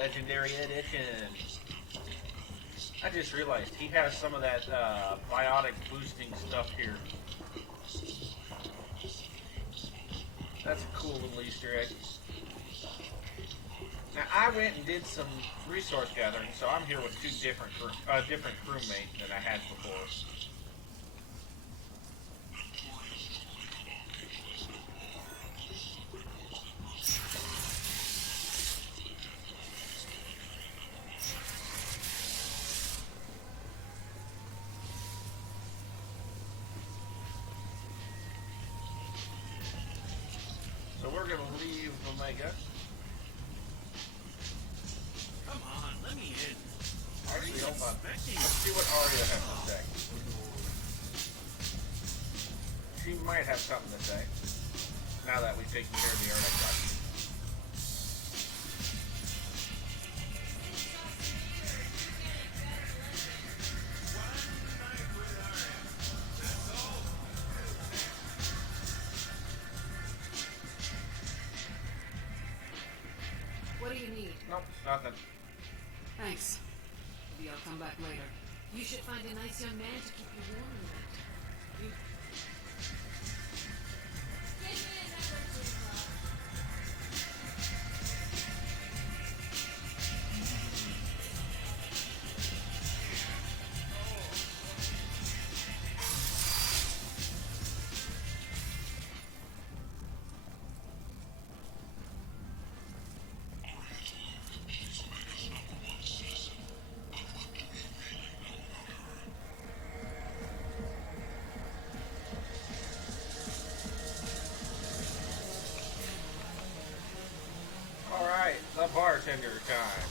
Legendary Edition. I just realized he has some of that biotic boosting stuff here. That's a cool little Easter egg. Now I went and did some resource gathering, so I'm here with two different crewmates than I had before. So we're going to leave Omega. Come on, let me in. Actually, hold on. Let's see what Arya has to say. She might have something to say. Now that we've taken care of the Enoch document. What do you need? Nope, nothing. Thanks. Maybe I'll come back later. You should find a nice young man to keep you warm tonight. Alright, the bartender time.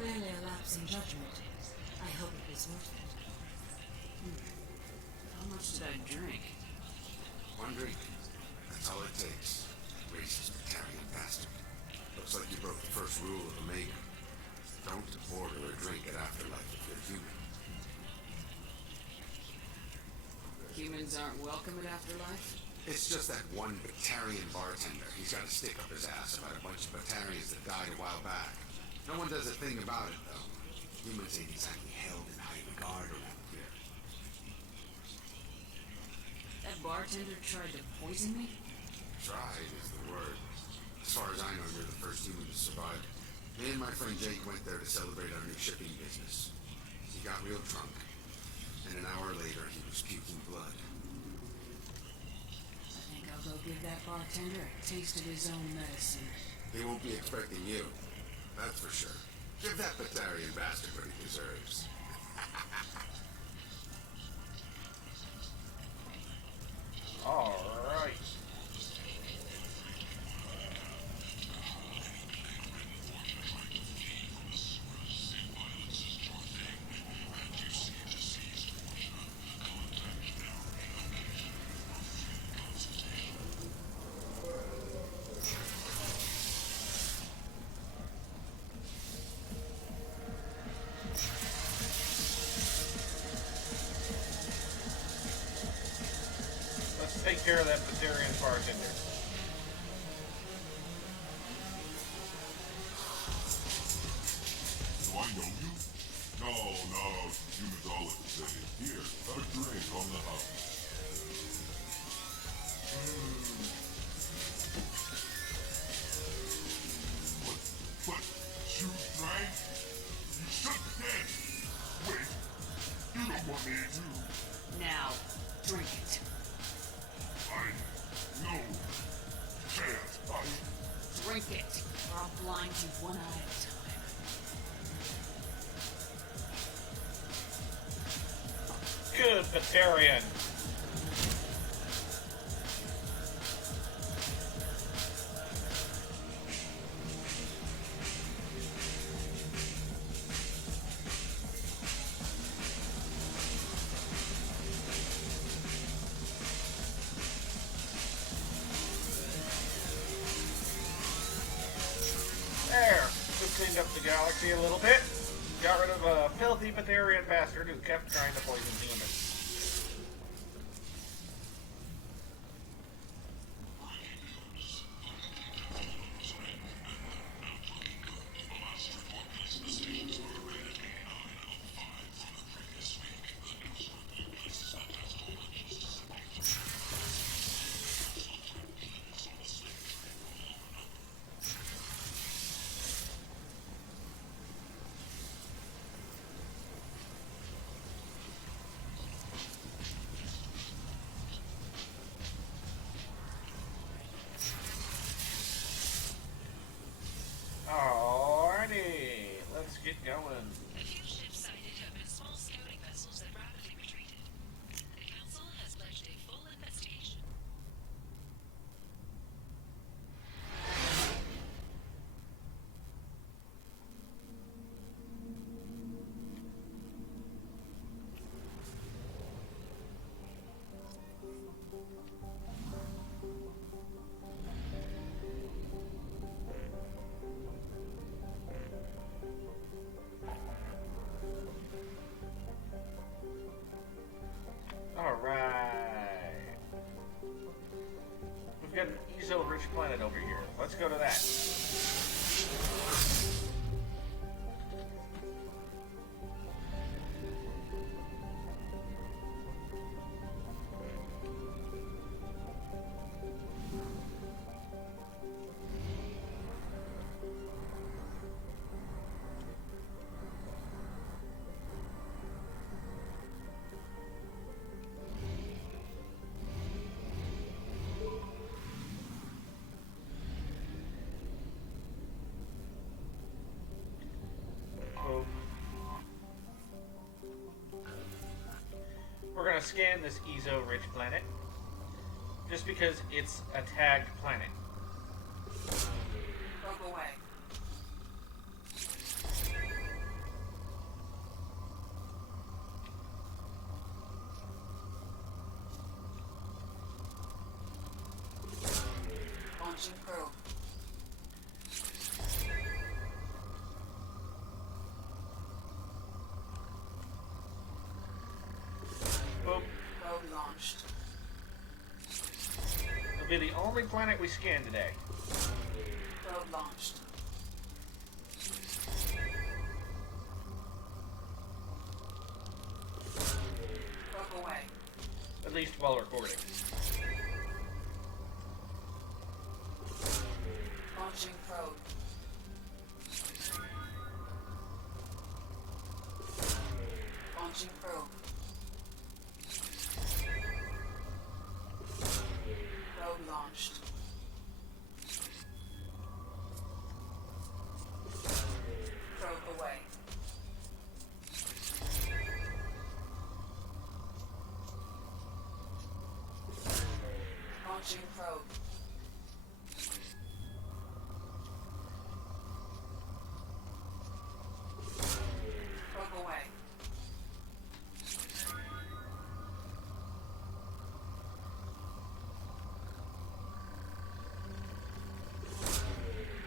Clearly a lapse in judgment. I hope it was worth it. How much did I drink? One drink. That's all it takes. Racist Batarian bastard. Looks like you broke the first rule of Omega. Don't order or drink at Afterlife if you're human. Humans aren't welcome at Afterlife? It's just that one Batarian bartender. He's got a stick up his ass about a bunch of Batarians that died a while back. No one does a thing about it, though. Humans ain't exactly held in high regard around here. That bartender tried to poison me? Tried is the word. As far as I know, you're the first human to survive. Me and my friend Jake went there to celebrate our new shipping business. He got real drunk, and an hour later he was puking blood. I think I'll go give that bartender a taste of his own medicine. He won't be expecting you. That's for sure. Give that Batarian bastard what he deserves. Alright. Let's take care of that Batarian bartender. Do I know you? No, humans all look the same. Here, have a drink on the house. What? You drank? You should be dead. Wait, you don't want me to. Now, drink it. No. Can't. Drink it, or I'll blind you one eye at a time. Good Batarian. cleaned up the galaxy a little bit. Got rid of a filthy Betharian bastard who kept trying to poison humans. Alrighty, let's get going. A few ships sighted have been small scouting vessels that rapidly retreated. The Council has pledged a full investigation. Alright. We've got an Ezo-rich planet over here. Let's go to that. We're going to scan this Ezo-rich planet just because it's a tagged planet. Rogue away. Launching probe. Boom. Probe launched. It'll be the only planet we scan today. Probe launched. Probe away. At least while recording. Launching probe. Launching probe. Probe launched. Probe away. Launching probe. Probe away.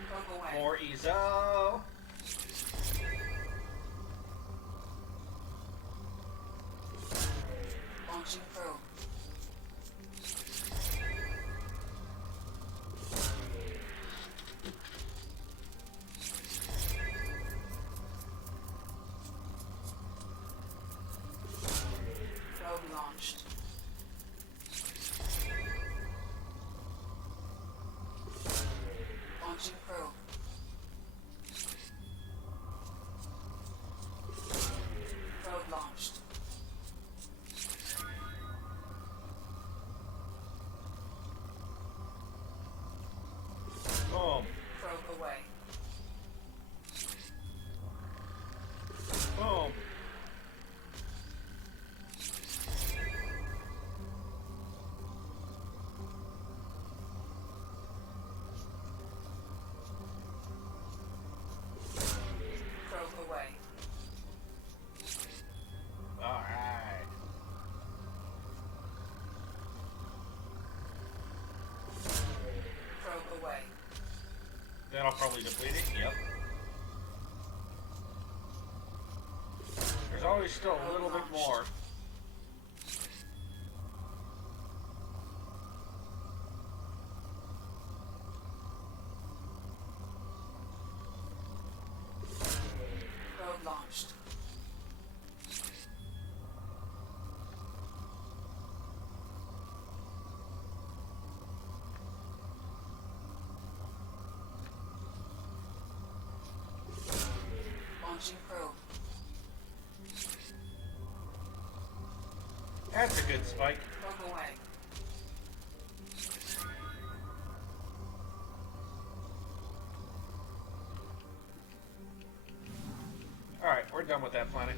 Probe away. More Ezo. Launching probe. Probe launched. Launching probe. Probe launched. Boom. Probe away. Boom. Probe away. Alright. Probe away. That'll probably deplete it. Yep. still a little bit more. Probe launched. Launching probe. That's a good spike. Probe away. Alright, we're done with that planet.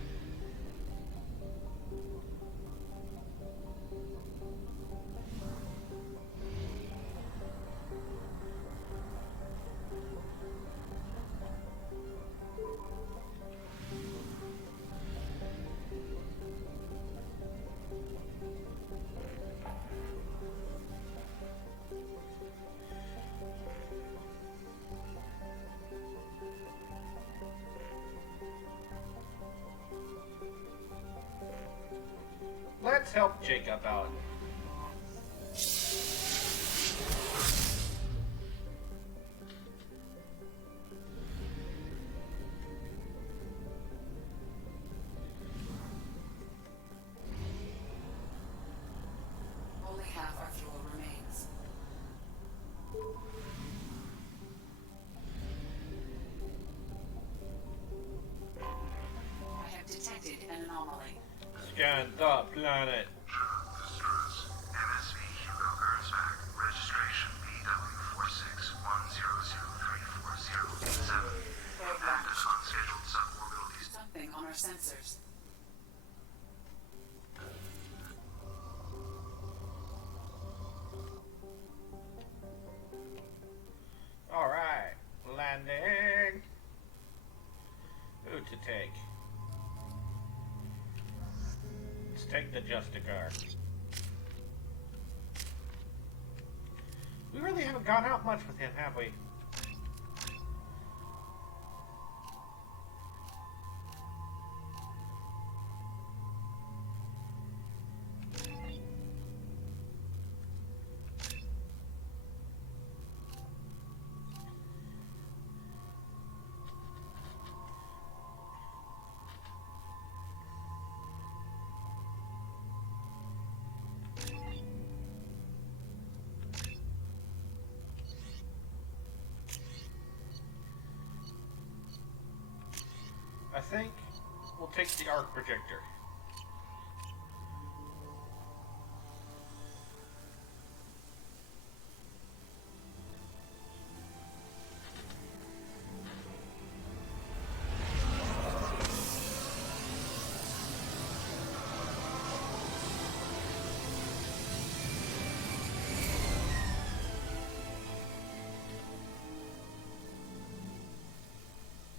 Let's help Jacob out. Only half our fuel remains. I have detected an anomaly. Scan the planet. Distress. MSV Hugo Gernsback. Registration BW4610034087. Probe Active launched. unscheduled suborbital descent. Something on our sensors. Alright, landing. Who to take? Let's take the Justicar. We really haven't gone out much with him, have we? I think we'll take the arc projector.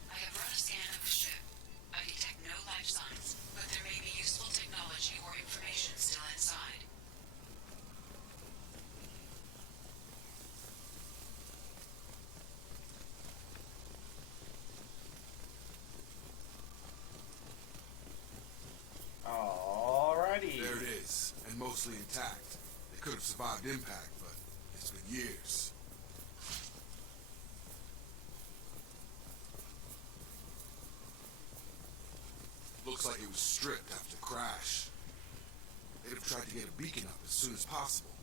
I have run a scan of the ship. I detect no life signs, but there may be useful technology or information still inside. Alrighty. There it is, and mostly intact. They could have survived impact, but it's been years. Looks like it was stripped after crash. They'd have tried to get a beacon up as soon as possible.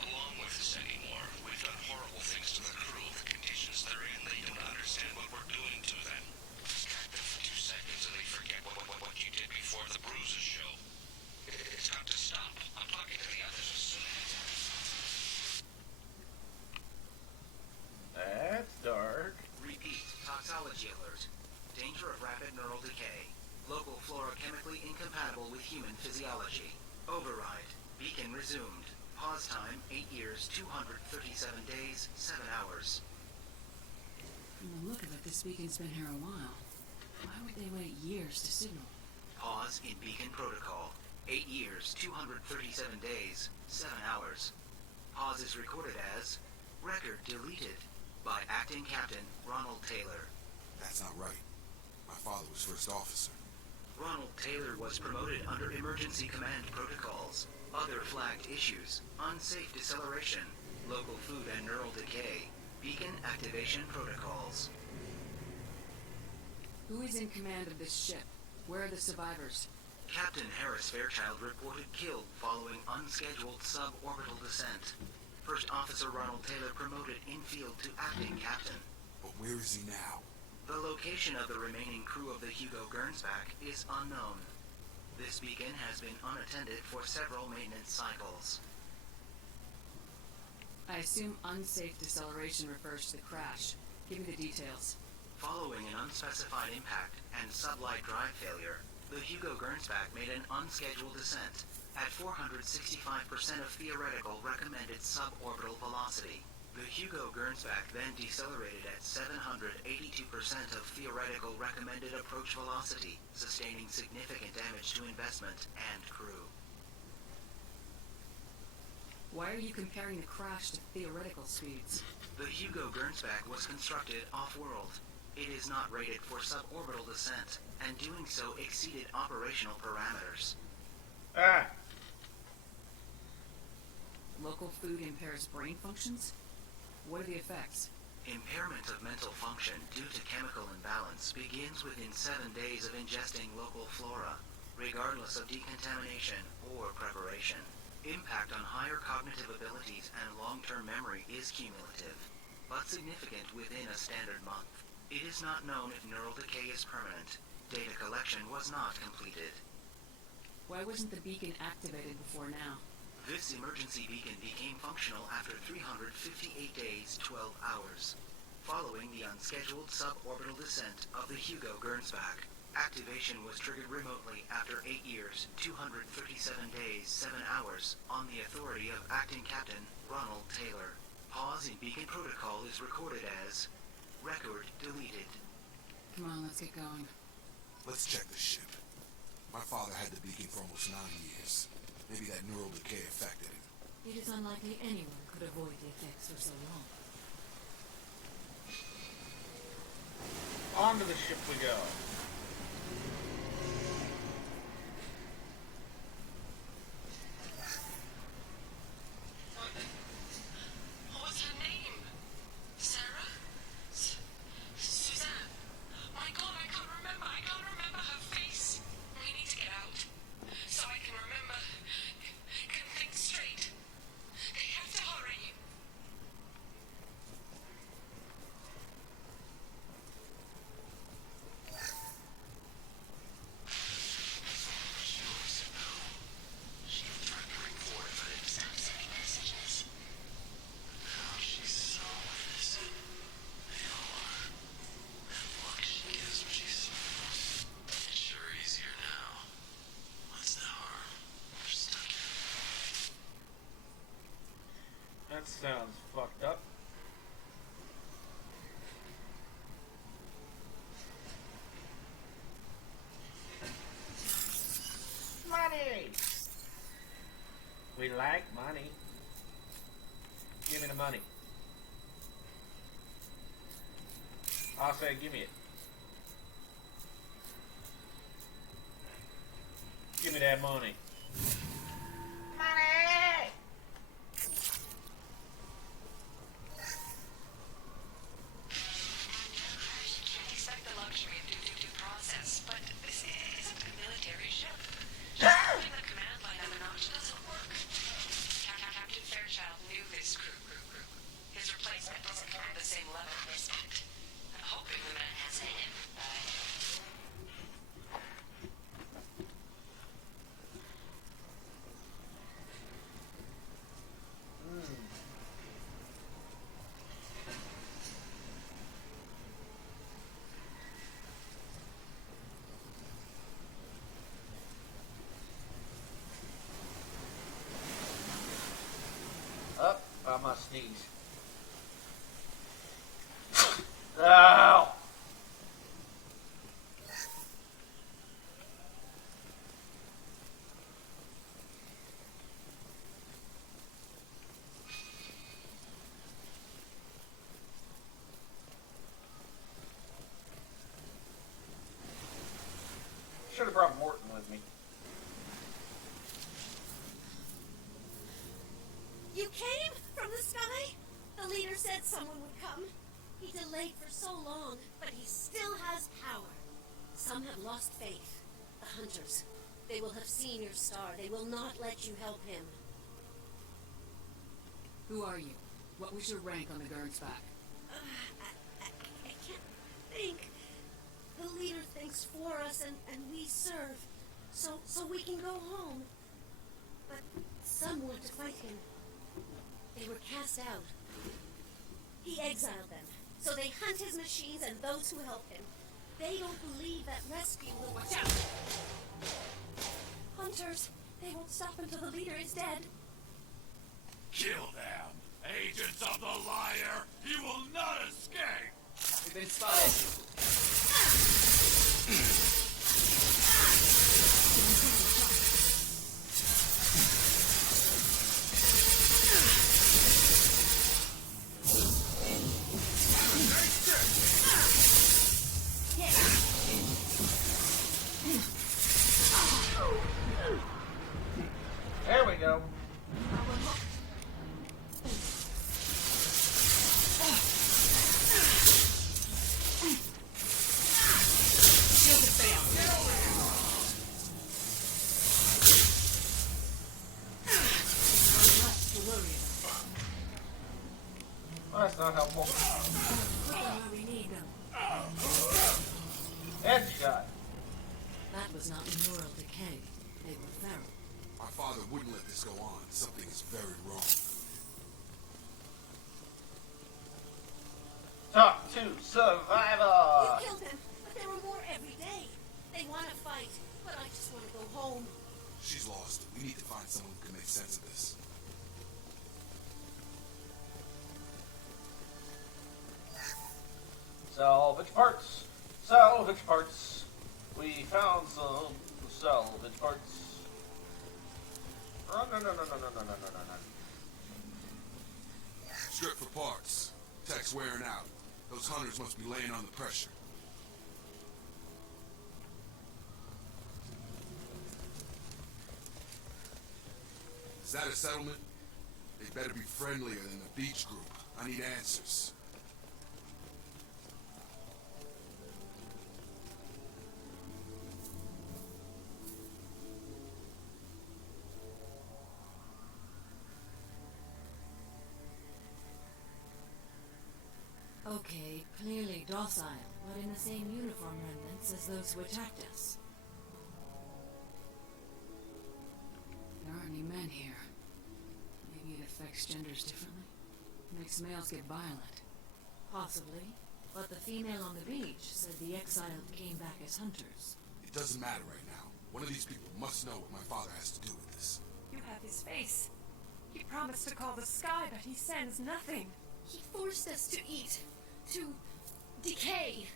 Along with this anymore, we've done horrible things to the crew. The conditions they're in, they don't understand what we're doing to them. Distract them for 2 seconds and they forget what you did before the bruises show. It's got to stop. I'm talking to the others as soon as... That's dark. Repeat, toxology alert. Danger of rapid neural decay. Local flora chemically incompatible with human physiology. Override. Beacon resumed. Pause time, 8 years, 237 days, 7 hours. From the look of it, this beacon's been here a while. Why would they wait years to signal? Pause in beacon protocol. 8 years, 237 days, 7 hours. Pause is recorded as record deleted by acting captain Ronald Taylor. That's not right. My father was first officer. Ronald Taylor was promoted under emergency command protocols. Other flagged issues: unsafe deceleration, local food and neural decay, beacon activation protocols. Who is in command of this ship? Where are the survivors? Captain Harris Fairchild reported killed following unscheduled suborbital descent. First Officer Ronald Taylor promoted in-field to acting captain. But where is he now? The location of the remaining crew of the Hugo Gernsback is unknown. This beacon has been unattended for several maintenance cycles. I assume unsafe deceleration refers to the crash. Give me the details. Following an unspecified impact and sublight drive failure, the Hugo Gernsback made an unscheduled descent at 465% of theoretical recommended suborbital velocity. The Hugo Gernsback then decelerated at 782% of theoretical recommended approach velocity, sustaining significant damage to investment and crew. Why are you comparing the crash to theoretical speeds? The Hugo Gernsback was constructed off-world. It is not rated for suborbital descent, and doing so exceeded operational parameters. Ah! Local food impairs brain functions? What are the effects? Impairment of mental function due to chemical imbalance begins within 7 days of ingesting local flora, regardless of decontamination or preparation. Impact on higher cognitive abilities and long-term memory is cumulative, but significant within a standard month. It is not known if neural decay is permanent. Data collection was not completed. Why wasn't the beacon activated before now? This emergency beacon became functional after 358 days, 12 hours, following the unscheduled suborbital descent of the Hugo Gernsback. Activation was triggered remotely after 8 years, 237 days, 7 hours, on the authority of Acting Captain Ronald Taylor. Pause in beacon protocol is recorded as record deleted. Come on, let's get going. Let's check the ship. My father had the beacon for almost 9 years. Maybe that neural decay affected him. It is unlikely anyone could avoid the effects for so long. Onto the ship we go. What's her name? Sarah? Suzanne? My God, I can't remember. I can't remember her face. We need to get out. So I can remember. Can think straight. They have to hurry. That sounds fucked up. Money! We like money. Give me the money. I'll say give me it. Give me that money. Money! Expect the luxury of due process, but this isn't a military ship. Just moving the command line of a notch doesn't work. Captain Fairchild knew this crew. His replacement doesn't command the same level of respect. I'm hoping the man has him. Up, I must sneeze. Ow! You came from the sky? The leader said someone would come. He delayed for so long, but he still has power. Some have lost faith. The hunters. They will have seen your star. They will not let you help him. Who are you? What was your rank on the Gurg's back? I can't think. The leader thinks for us, and we serve. So we can go home. But some want to fight him. They were cast out. He exiled them. So they hunt his machines and those who help him. They don't believe that rescue will... Watch out! Hunters, they won't stop until the leader is dead. Kill them! Agents of the liar! You will not escape! We've been spotted. There we go. Well, that's not helpful. We need them. Headshot. That was not neural decay. They were feral. My father wouldn't let this go on. Something is very wrong. Talk to survivor. You killed them, but there were more every day. They want to fight, but I just want to go home. She's lost. We need to find someone who can make sense of this. Salvage parts. Salvage parts. We found some salvage parts. Oh, no. Strip for parts. Tech's wearing out. Those hunters must be laying on the pressure. Is that a settlement? They better be friendlier than the beach group. I need answers. Okay, clearly docile, but in the same uniform remnants as those who attacked us. There aren't any men here. Maybe it affects genders differently. Makes males get violent. Possibly. But the female on the beach said the exiled came back as hunters. It doesn't matter right now. One of these people must know what my father has to do with this. You have his face. He promised to call the sky, but he sends nothing. He forced us to eat, to decay.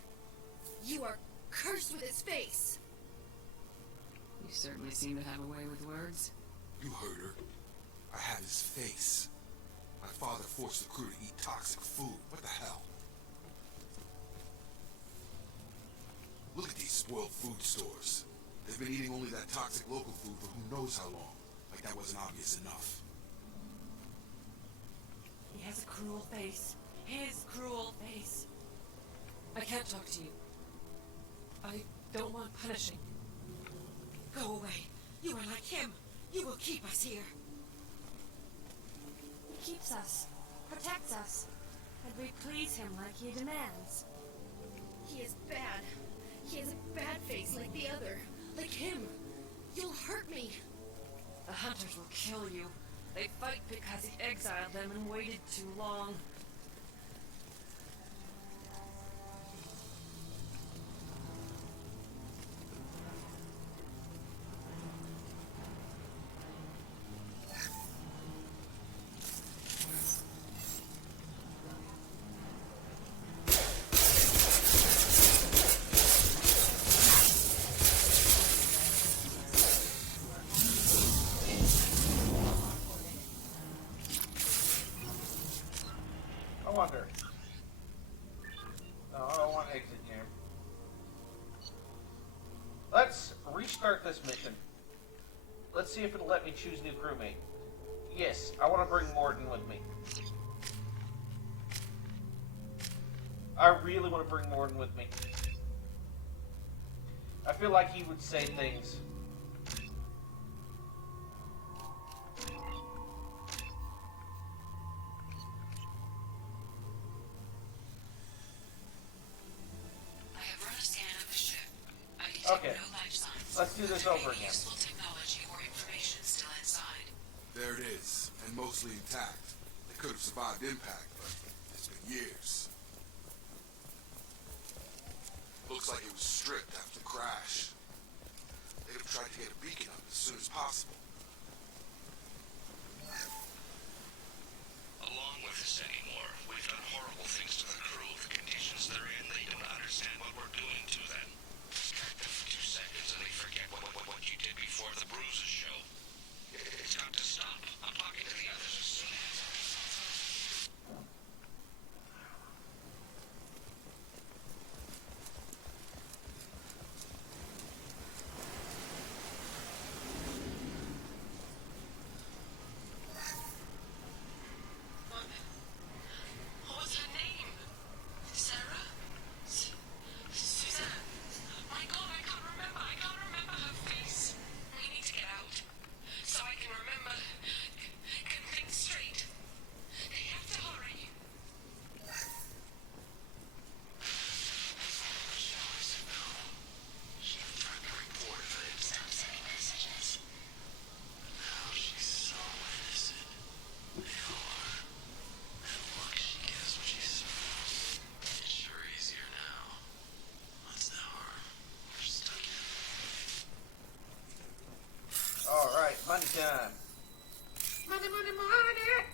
You are cursed with his face. You certainly seem to have a way with words. You heard her. I have his face. My father forced the crew to eat toxic food. What the hell? Look at these spoiled food stores. They've been eating only that toxic local food for who knows how long. Like that wasn't obvious enough. He has a cruel face. His cruel face. I can't talk to you. I don't want punishing. Go away. You are like him. You will keep us here. He keeps us, protects us, and we please him like he demands. He is bad. He has a bad face like the other. Like him. You'll hurt me. The hunters will kill you. They fight because he exiled them and waited too long. I wonder. No, I don't want exit jam. Let's restart this mission. Let's see if it'll let me choose new crewmate. Yes, I want to bring Morton with me. I really want to bring Morton with me. I feel like he would say things. I have run a scan of the ship. I detect Okay. no life signs. Let's do this There may over be again. Useful technology or information still inside. There it is, and mostly intact. They could have survived impact, but it's been years. Looks like it was stripped after the crash. They'd have tried to get a beacon up as soon as possible. Along with this anymore, we've done horrible things to the crew. The conditions they're in, they don't understand what we're doing to them. Distract them for 2 seconds and they forget what you did before the bruises show. It's got to stop. I'm talking to the others as soon as... What was her name? Sarah? Suzanne? My God, I can't remember. I can't remember her face. We need to get out. So I can remember. Can think straight. You have to hurry. She tried to report if I didn't stop sending messages. Now she's so innocent. They all are. And look, she gets what she serves. It's sure easier now. What's the harm? We're stuck in. Alright, money time. Money, money, money!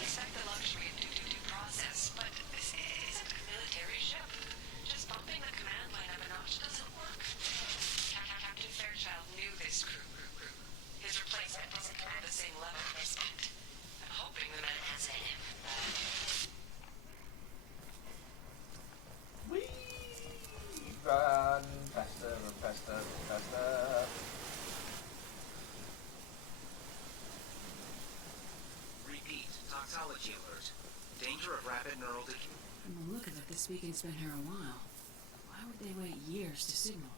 Expect the luxury of due process, but this isn't a military ship. Just bumping the command line up a notch doesn't work. Captain Fairchild knew this crew. His replacement doesn't command the same level of respect. I'm hoping the man has it in him. Whee! Run faster, faster, faster. Repeat. Toxology alert. Danger of rapid neural decay. From the look of it, this beacon's been here a while. Why would they wait years to signal?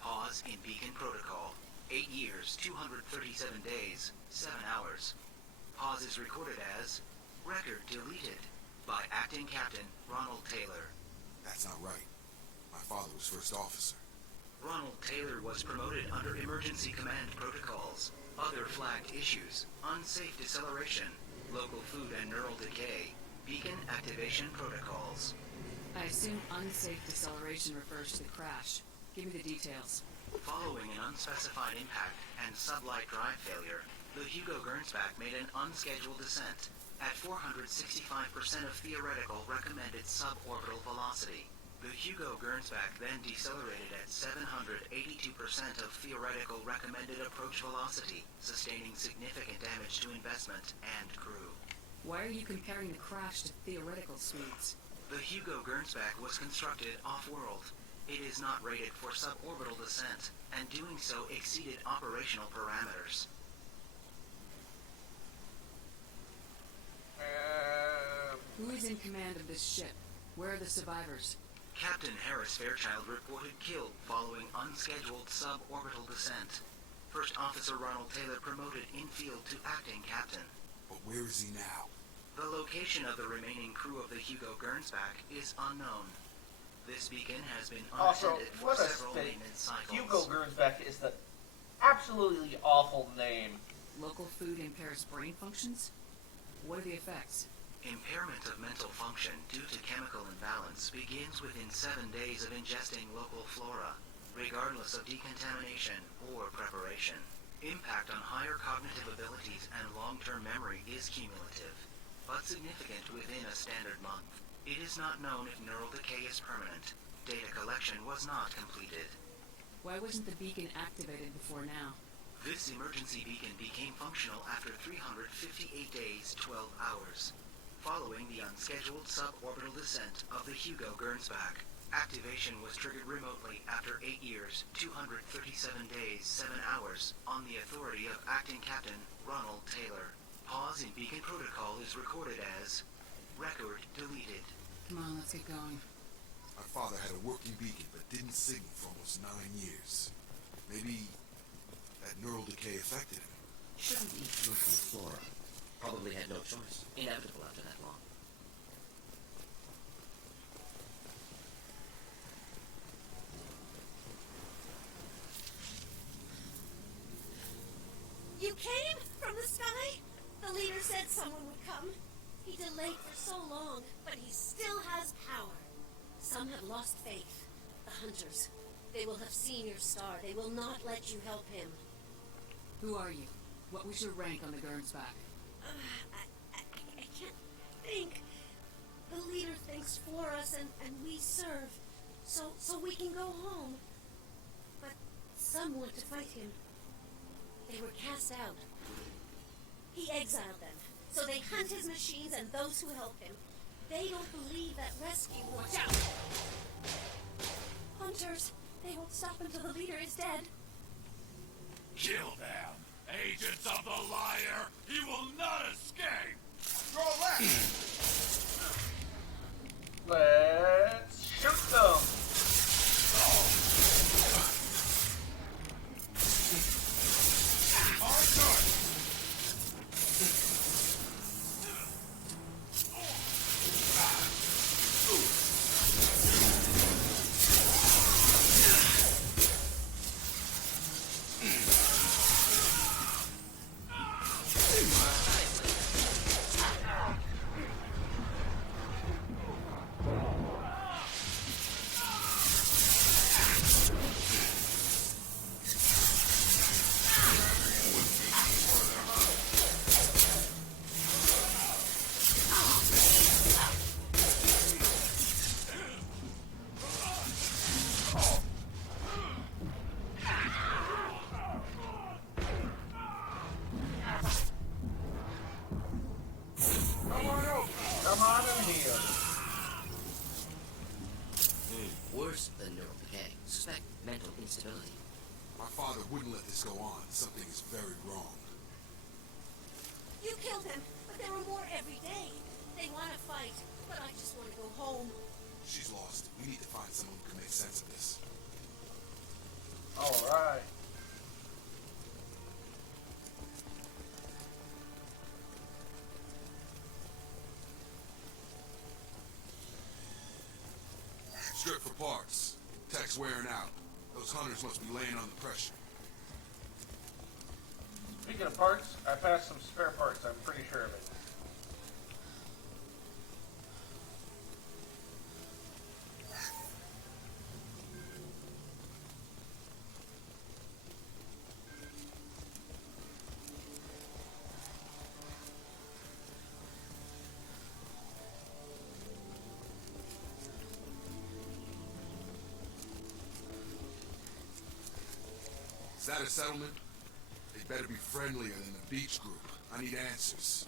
Pause in beacon protocol. 8 years, 237 days, 7 hours. Pause is recorded as record deleted by Acting Captain Ronald Taylor. That's not right. My father was first officer. Ronald Taylor was promoted under emergency command protocols. Other flagged issues: unsafe deceleration, local food and neural decay, beacon activation protocols. I assume unsafe deceleration refers to the crash. Give me the details. Following an unspecified impact and sublight drive failure, the Hugo Gernsback made an unscheduled descent at 465% of theoretical recommended suborbital velocity. The Hugo Gernsback then decelerated at 782% of theoretical recommended approach velocity, sustaining significant damage to investment and crew. Why are you comparing the crash to theoretical speeds? The Hugo Gernsback was constructed off-world. It is not rated for suborbital descent, and doing so exceeded operational parameters. Who is in command of this ship? Where are the survivors? Captain Harris Fairchild reported killed following unscheduled suborbital descent. First Officer Ronald Taylor promoted in-field to acting captain. But where is he now? The location of the remaining crew of the Hugo Gernsback is unknown. This beacon has been Also, unattended for what a several state. maintenance cycles. Hugo Gernsback is the absolutely awful name. Local food impairs brain functions? What are the effects? Impairment of mental function due to chemical imbalance begins within 7 days of ingesting local flora, regardless of decontamination or preparation. Impact on higher cognitive abilities and long-term memory is cumulative, but significant within a standard month. It is not known if neural decay is permanent. Data collection was not completed. Why wasn't the beacon activated before now? This emergency beacon became functional after 358 days, 12 hours. following the unscheduled suborbital descent of the Hugo Gernsback. Activation was triggered remotely after 8 years, 237 days, 7 hours, on the authority of Acting Captain Ronald Taylor. Pause in beacon protocol is recorded as record deleted. Come on, let's get going. My father had a working beacon but didn't signal for almost 9 years. Maybe that neural decay affected him. Shouldn't eat local flora. Probably had no choice. Inevitable after that long. You came from the sky? The leader said someone would come. He delayed for so long, but he still has power. Some have lost faith. The hunters. They will have seen your star. They will not let you help him. Who are you? What was your rank on the Gernsback? I can't think. The leader thinks for us and we serve. So we can go home. But some want to fight him. They were cast out. He exiled them. So they hunt his machines and those who help him. They don't believe that rescue will... Watch out! Hunters, they won't stop until the leader is dead. Kill them! Agents of the liar! He will not escape! Draw left! Let's shoot them! Come on in here. Worse than neural decay. Suspect mental instability. My father wouldn't let this go on. Something is very wrong. You killed him, but there are more every day. They want to fight, but I just want to go home. She's lost. We need to find someone who can make sense of this. All right. Strip for parts. Tech's wearing out. Those hunters must be laying under pressure. Speaking of parts, I passed some spare parts. I'm pretty sure of it. Is that a settlement? They better be friendlier than the beach group. I need answers.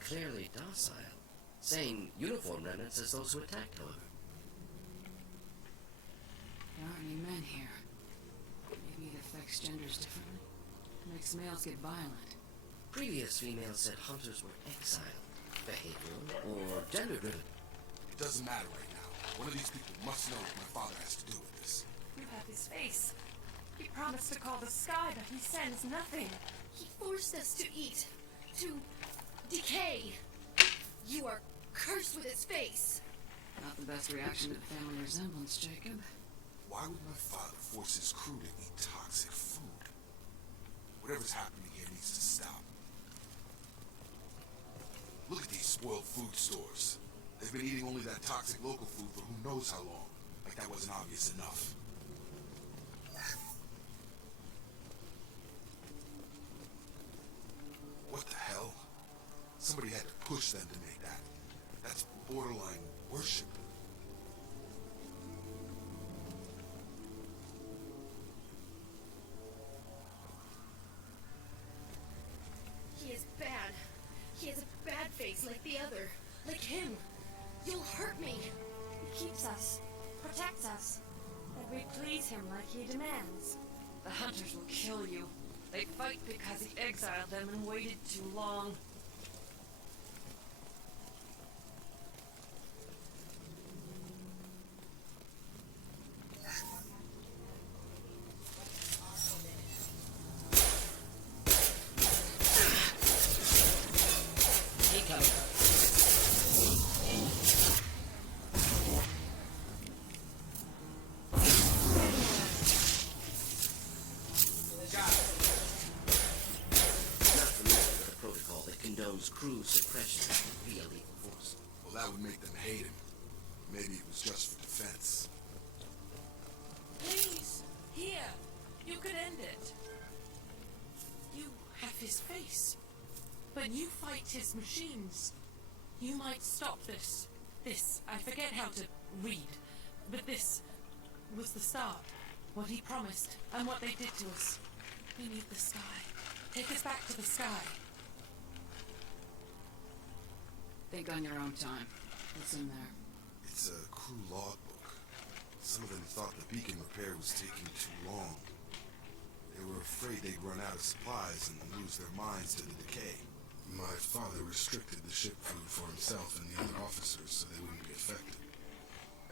Clearly docile. Same uniform remnants as those who attacked, however. There aren't any men here. Maybe it affects genders differently. Makes males get violent. Previous females said hunters were exiled. Behavioral or gender-driven. It doesn't matter right now. One of these people must know what my father has to do with this. You have his face. He promised to call the sky, but he sends nothing. He forced us to eat, to decay. You are cursed with his face. Not the best reaction to the family resemblance, Jacob. Why would my father force his crew to eat toxic food? Whatever's happening here needs to stop. Look at these spoiled food stores. They've been eating only that toxic local food for who knows how long. Like that wasn't obvious enough. What the hell? Somebody had to push them to make that. That's borderline worship. He is bad. He has a bad face like the other. Like him. You'll hurt me. He keeps us, protects us, that we please him like he demands. The hunters will kill you. They fight because he exiled them and waited too long. Crew suppression via lethal force. Well, that would make them hate him. Maybe it was just for defense. Please, here. You could end it. You have his face. But you fight his machines. You might stop this. This, I forget how to read. But this was the start. What he promised, and what they did to us. We need the sky. Take us back to the sky. Think on your own time. What's in there? It's a crew logbook. Some of them thought the beacon repair was taking too long. They were afraid they'd run out of supplies and lose their minds to the decay. My father restricted the ship food for himself and the other officers so they wouldn't be affected.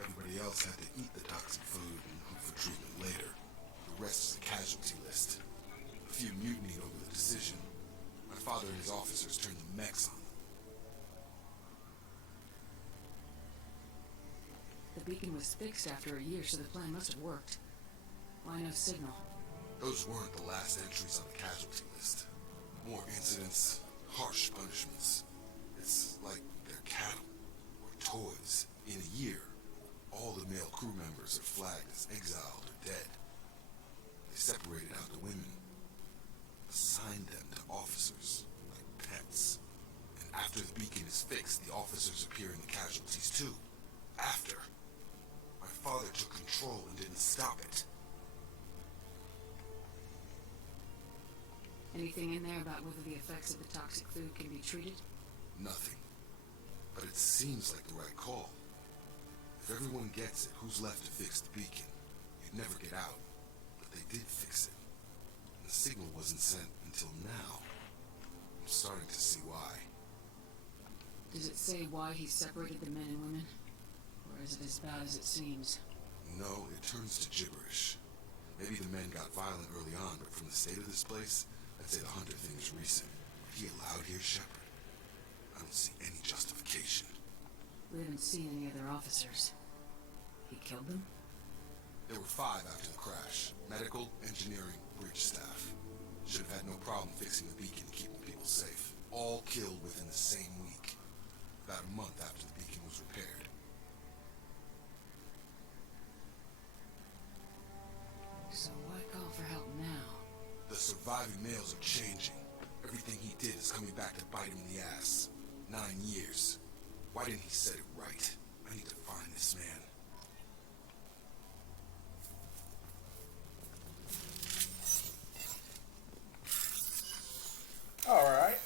Everybody else had to eat the toxic food and hope for treatment later. The rest is a casualty list. A few mutinied over the decision. My father and his officers turned the mechs on them. The beacon was fixed after a year, so the plan must have worked. Why no signal? Those weren't the last entries on the casualty list. More incidents, harsh punishments. It's like they're cattle or toys. In a year, all the male crew members are flagged as exiled or dead. They separated out the women, assigned them to officers like pets. And after the beacon is fixed, the officers appear in the casualties too. After. My father took control and didn't stop it. Anything in there about whether the effects of the toxic food can be treated? Nothing. But it seems like the right call. If everyone gets it, who's left to fix the beacon? You'd never get out. But they did fix it. And the signal wasn't sent until now. I'm starting to see why. Does it say why he separated the men and women? Or is it as bad as it seems? No, it turns to gibberish. Maybe the men got violent early on, but from the state of this place, I'd say the hunter thing is recent. What he allowed here, Shepard? I don't see any justification. We haven't seen any other officers. He killed them? There were 5 after the crash. Medical, engineering, bridge staff. Should have had no problem fixing the beacon and keeping people safe. All killed within the same week. About a month after the beacon was repaired. So why call for help now? The surviving males are changing. Everything he did is coming back to bite him in the ass. 9 years. Why didn't he set it right? I need to find this man. All right.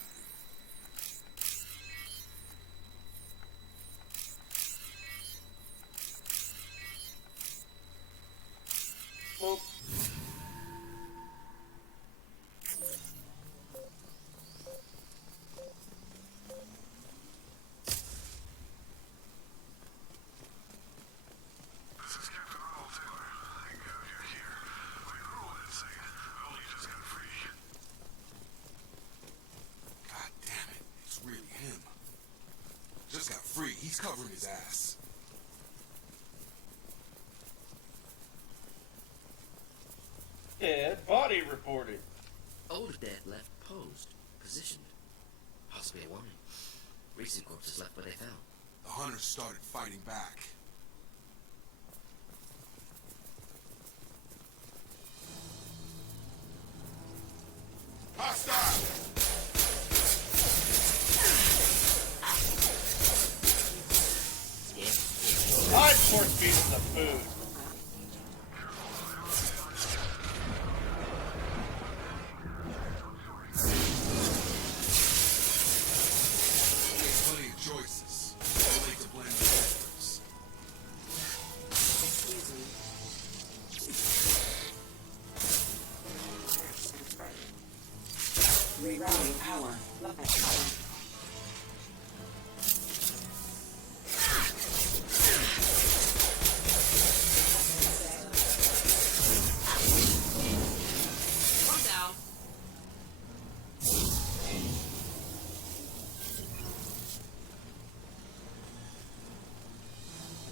Well, This is Captain Ronald Taylor. Thank God you're here. My crew didn't say it. I only just got free. God damn it. It's really him. Just got free. He's covering his ass. dead body reported. Old dead left posed, positioned. Possibly a woman. Recent corpses left where they fell. The hunters started fighting back. Hostile! force feed them the food. There's plenty of choices. Too late to blame the flavors. Excuse me. Rerouting power. Bloodpack power. One down.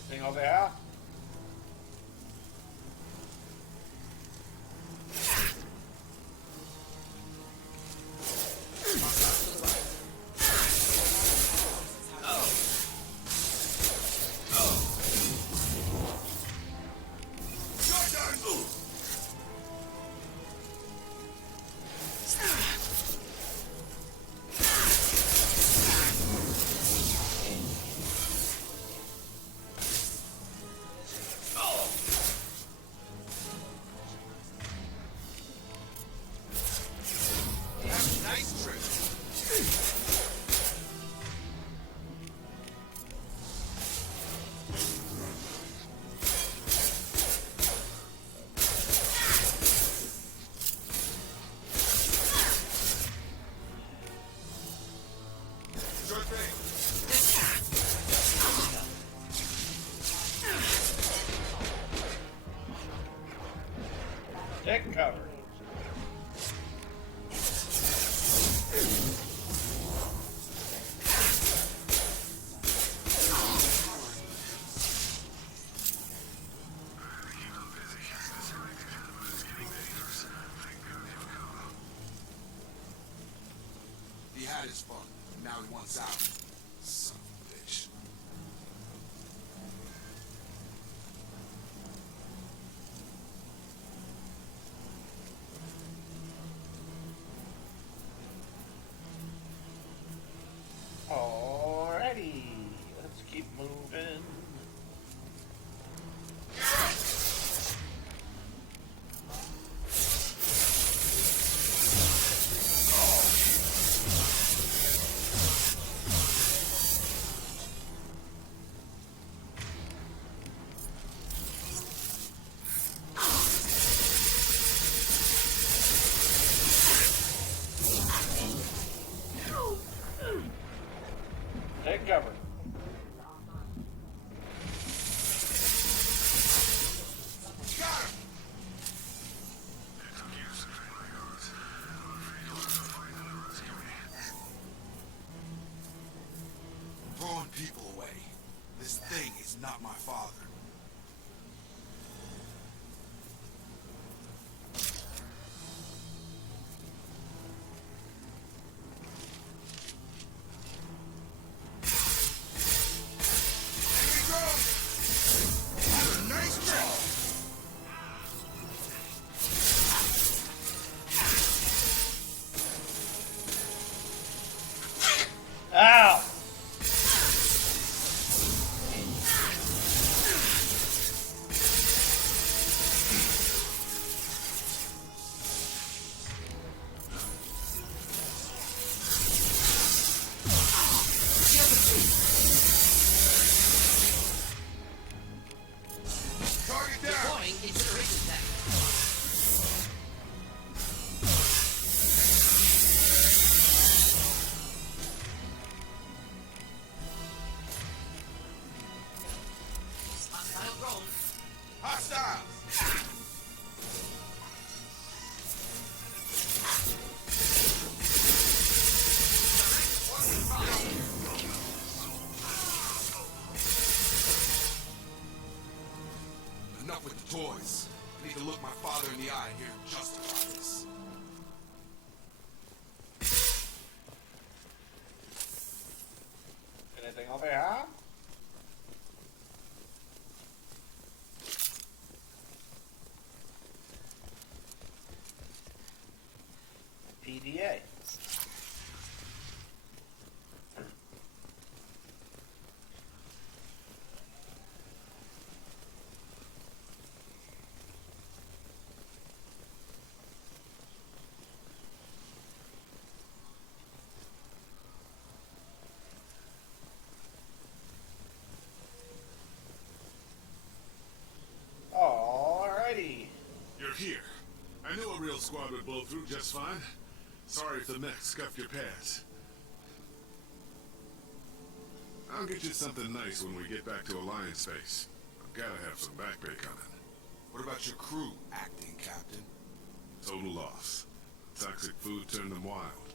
Thing over here. Nice trick. Sure thing. Take cover. He had his fun. Now he wants out. Son of a bitch. Alrighty. Let's keep moving. Take cover. Got him! Throwing people away. This thing is not my father. Here we go! Have a nice trip! Ow! Target down! Deploying incineration tech. Hostile drone. Hostiles! Enough with the toys. I need to look my father in the eye and hear him justify this. Anything over here? PDA. real squad would blow through just fine. Sorry if the mech scuffed your pads. I'll get you something nice when we get back to Alliance space. I've gotta have some back pay coming. What about your crew, acting captain? Total loss. Toxic food turned them wild.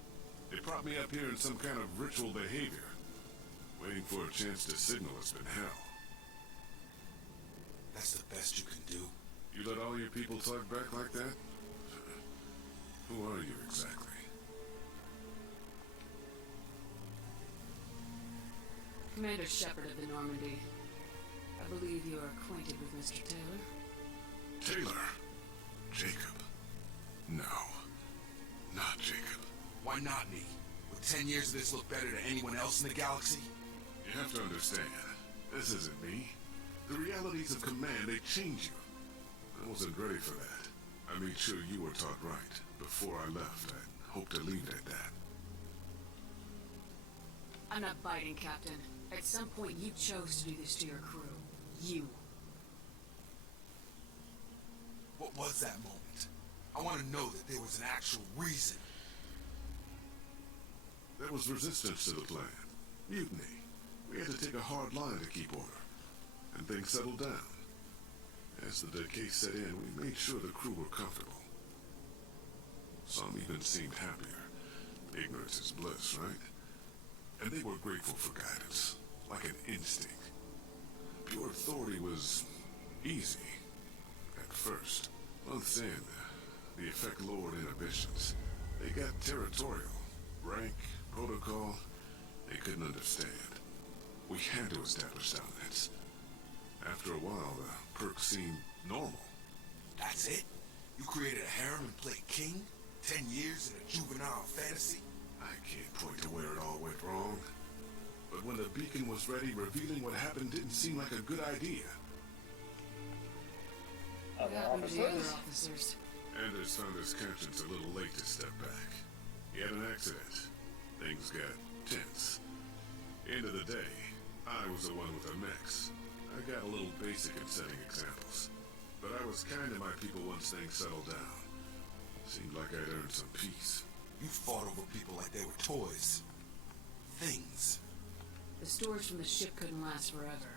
They propped me up here in some kind of ritual behavior. Waiting for a chance to signal has been hell. That's the best you can do. You let all your people talk back like that? Who are you exactly? Commander Shepard of the Normandy. I believe you are acquainted with Mr. Taylor. Taylor? Jacob? No. Not Jacob. Why not me? Would 10 years of this look better to anyone else in the galaxy? You have to understand, this isn't me. The realities of command, they change you. I wasn't ready for that. I made sure you were taught right. Before I left, I hoped to leave it at that. I'm not biting, Captain. At some point, you chose to do this to your crew. You. What was that moment? I want to know that there was an actual reason. There was resistance to the plan. Mutiny. We had to take a hard line to keep order. And things settled down. As the decay set in, we made sure the crew were comfortable. Some even seemed happier. Ignorance is bliss, right? And they were grateful for guidance, like an instinct. Pure authority was easy, at first. Months in, the effect lowered inhibitions. They got territorial. Rank, protocol, they couldn't understand. We had to establish dominance. After a while, the perks seemed normal. That's it? You created a harem and played king? 10 years in a juvenile fantasy? I can't point to where it all went wrong. But when the beacon was ready, revealing what happened didn't seem like a good idea. What happened to the other officers? Anders found his conscience a little late to step back. He had an accident. Things got tense. End of the day, I was the one with the mechs. I got a little basic in setting examples. But I was kind to my people once things settled down. Seemed like I'd earned some peace. You fought over people like they were toys. Things. The storage from the ship couldn't last forever.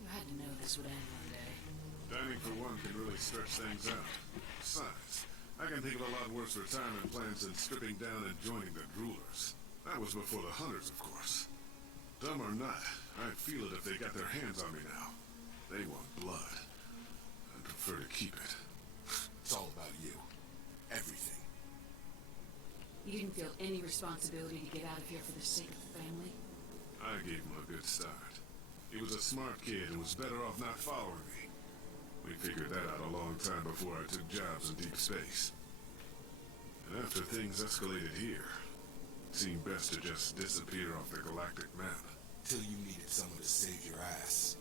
You had to know this would end one day. Dining for one can really stretch things out. Besides, I can think of a lot worse retirement plans than stripping down and joining the Droolers. That was before the Hunters, of course. Dumb or not, I'd feel it if they got their hands on me now. They want blood. I'd prefer to keep it. It's all about you. Everything. You didn't feel any responsibility to get out of here for the sake of the family? I gave him a good start. He was a smart kid and was better off not following me. We figured that out a long time before I took jobs in deep space. And after things escalated here, it seemed best to just disappear off the galactic map. Till you needed someone to save your ass.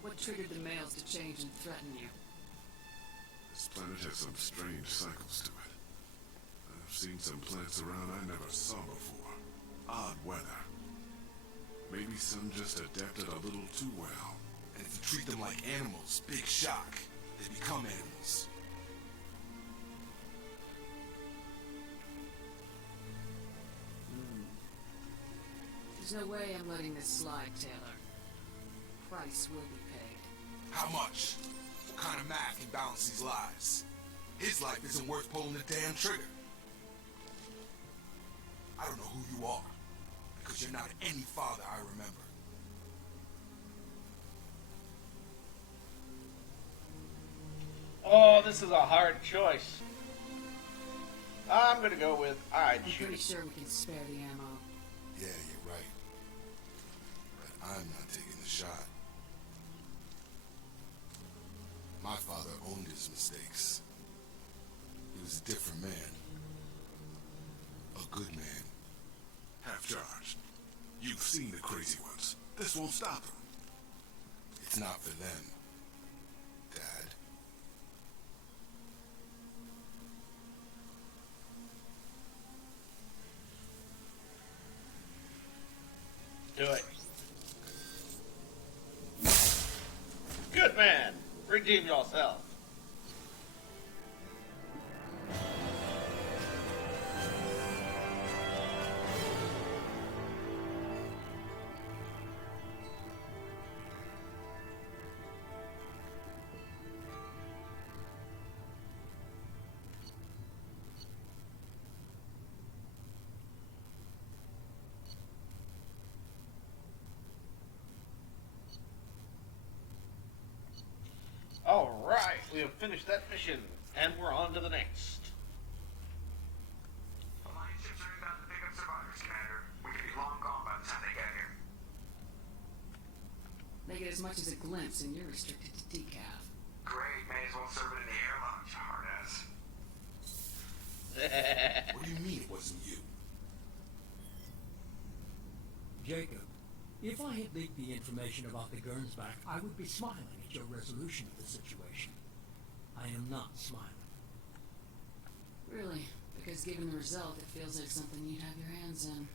What triggered the males to change and threaten you? This planet has some strange cycles to it. I've seen some plants around I never saw before. Odd weather. Maybe some just adapted a little too well. And if you treat them like animals, big shock. They become animals. There's no way I'm letting this slide, Taylor. Price will be paid. How much? What kind of math can balance these lives? His life isn't worth pulling the damn trigger. I don't know who you are, because you're not any father I remember. Oh, this is a hard choice. I'm gonna go with I'd I'm shoot. pretty sure we can spare the ammo. Yeah, you're right. But I'm not taking the shot. My father owned his mistakes. He was a different man. A good man. Half-charged. You've seen the crazy ones. This won't stop them. It's not for them, Dad. Do it. Good man. Redeem yourself. we have finished that mission, and we're on to the next. Alliance ships are inbound to pick up survivors, Commander. We could be long gone by the time they get here. They get as much as a glimpse, and you're restricted to decaf. Great, may as well serve it in the air lounge, hard ass. What do you mean it wasn't you? Jacob, if I had leaked the information about the Gernsback, I would be smiling at your resolution of the situation. I am not smiling. Really, because given the result, it feels like something you'd have your hands in.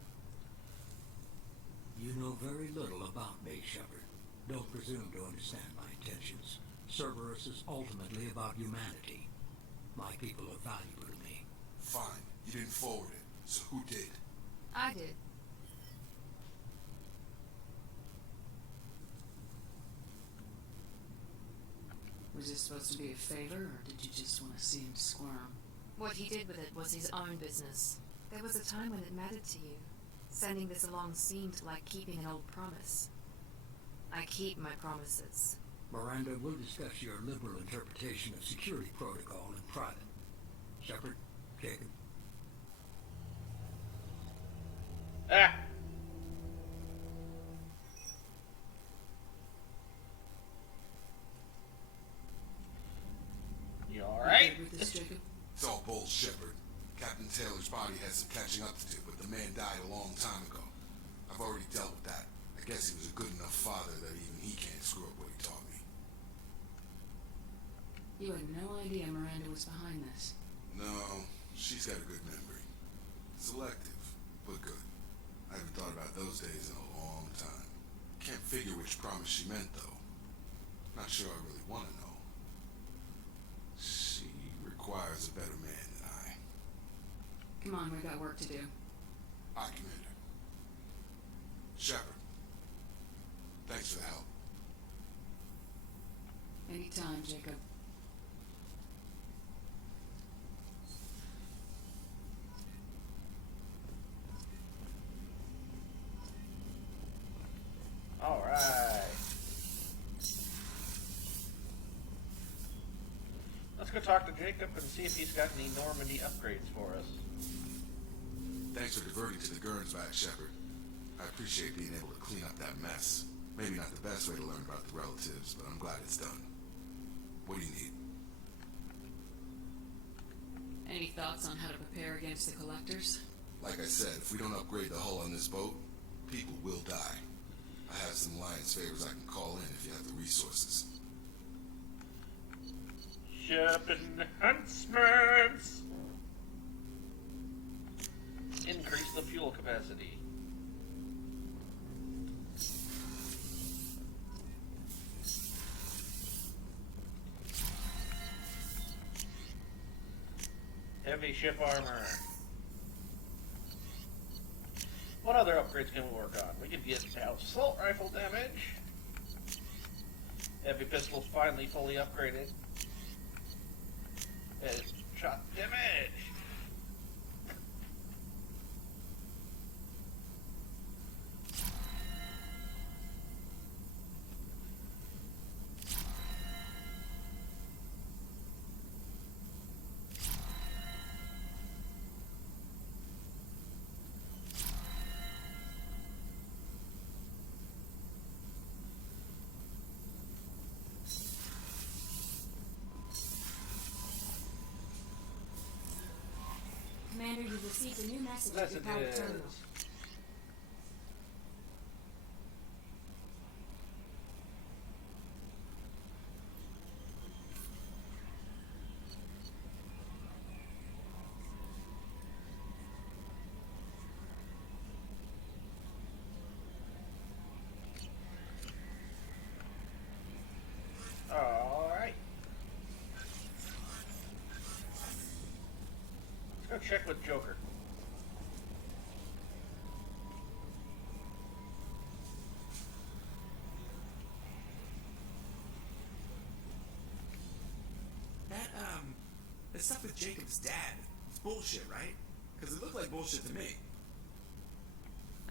You know very little about me, Shepard. Don't presume to understand my intentions. Cerberus is ultimately about humanity. My people are valuable to me. Fine, you didn't forward it, so who did? I did. Was this supposed to be a favor, or did you just want to see him squirm? What he did with it was his own business. There was a time when it mattered to you. Sending this along seemed like keeping an old promise. I keep my promises. Miranda, we'll discuss your liberal interpretation of security protocol in private. Shepard, Jacob. Ah! You alright? With this, Jacob? It's all bull, Shepard. Captain Taylor's body has some catching up to do, but the man died a long time ago. I've already dealt with that. I guess he was a good enough father that even he can't screw up what he taught me. You had no idea Miranda was behind this. No, she's got a good memory. Selective, but good. I haven't thought about those days in a long time. Can't figure which promise she meant, though. Not sure I really want to know. She requires a better man than I. Come on, we've got work to do. Aye, Commander. Shepard, thanks for the help. Anytime, Jacob. Alright. Let's go talk to Jacob and see if he's got any Normandy upgrades for us. Thanks for diverting to the Gernsback, Shepard. I appreciate being able to clean up that mess. Maybe not the best way to learn about the relatives, but I'm glad it's done. What do you need? Any thoughts on how to prepare against the collectors? Like I said, if we don't upgrade the hull on this boat, people will die. I have some Alliance favors I can call in if you have the resources. Ship enhancements! Increase the fuel capacity. Heavy ship armor. What other upgrades can we work on? We could get assault rifle damage. Heavy pistols finally fully upgraded. Shot damage. Commander, you've received a new message at your power terminal. Alright. Let's go check with Joker. That stuff with Jacob's dad, it's bullshit, right? Because it looked like bullshit to me.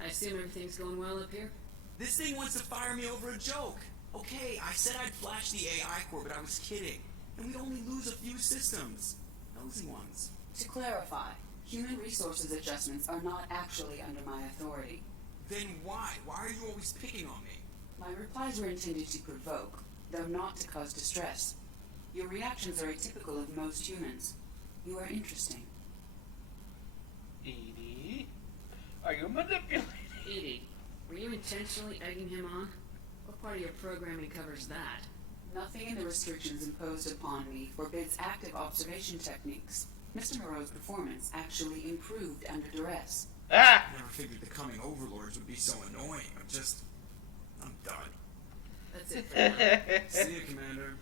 I assume everything's going well up here? This thing wants to fire me over a joke. Okay, I said I'd flash the AI core, but I was kidding. and we'd only lose a few systems. Nosy ones. To clarify, human resources adjustments are not actually under my authority. Then why? Why are you always picking on me? My replies were intended to provoke, though not to cause distress. Your reactions are atypical of most humans. You are interesting. Edie, are you manipulating? Edie, were you intentionally egging him on? What part of your programming covers that? Nothing in the restrictions imposed upon me forbids active observation techniques. Mr. Moreau's performance actually improved under duress. Ah! I never figured the coming overlords would be so annoying. I'm done. That's it for now. See you, Commander.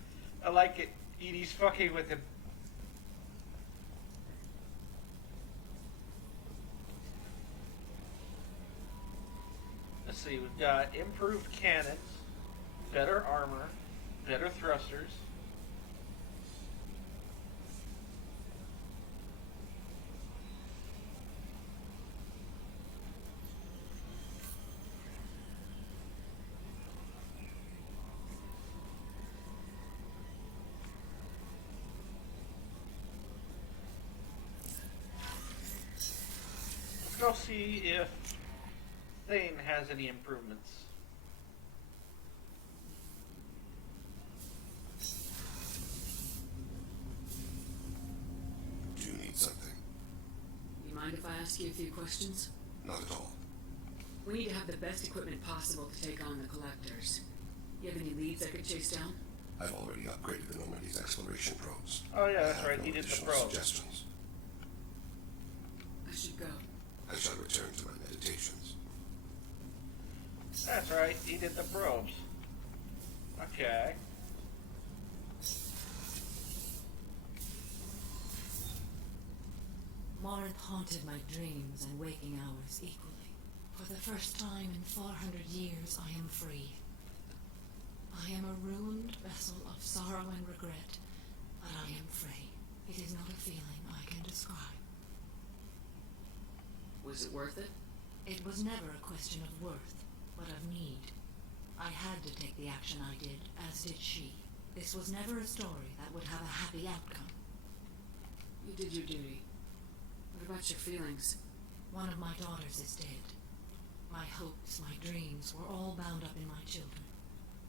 I like it. Edie's fucking with him. Let's see, we've got improved cannons, better armor, better thrusters. Let's go see if Thane has any improvements. Do you need something? You mind if I ask you a few questions? Not at all. We need to have the best equipment possible to take on the collectors. You have any leads I could chase down? I've already upgraded the Normandy's exploration probes. Oh yeah, that's I have right, no he did the additional probes. suggestions. I should go. I shall return to my meditations. That's right, he did the probes. Okay. Morinth haunted my dreams and waking hours equally. For the first time in 400 years, I am free. I am a ruined vessel of sorrow and regret, but I am free. It is not a feeling I can describe. Was it worth it? It was never a question of worth, but of need. I had to take the action I did, as did she. This was never a story that would have a happy outcome. You did your duty. What about your feelings? One of my daughters is dead. My hopes, my dreams were all bound up in my children.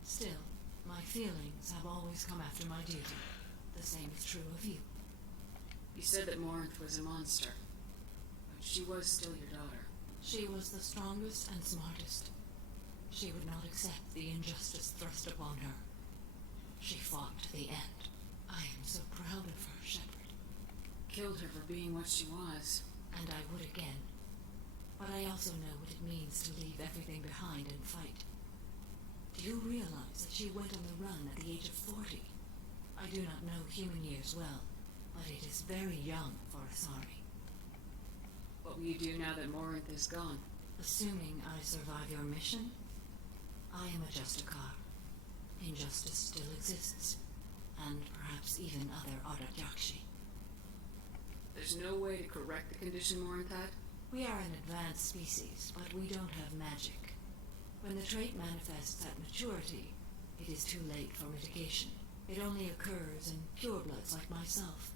Still, my feelings have always come after my duty. The same is true of you. You said that Morinth was a monster, but she was still your daughter. She was the strongest and smartest. She would not accept the injustice thrust upon her. She fought to the end. I am so proud of her, Shepard. Killed her for being what she was, and I would again. But I also know what it means to leave everything behind and fight. Do you realize that she went on the run at the age of 40? I do not know human years well, but it is very young for Asari. What will you do now that Morinth is gone? Assuming I survive your mission, I am a Justicar. Injustice still exists, and perhaps even other Ardat-Yakshi. There's no way to correct the condition Morinth had? We are an advanced species, but we don't have magic. When the trait manifests at maturity, it is too late for mitigation. It only occurs in purebloods like myself.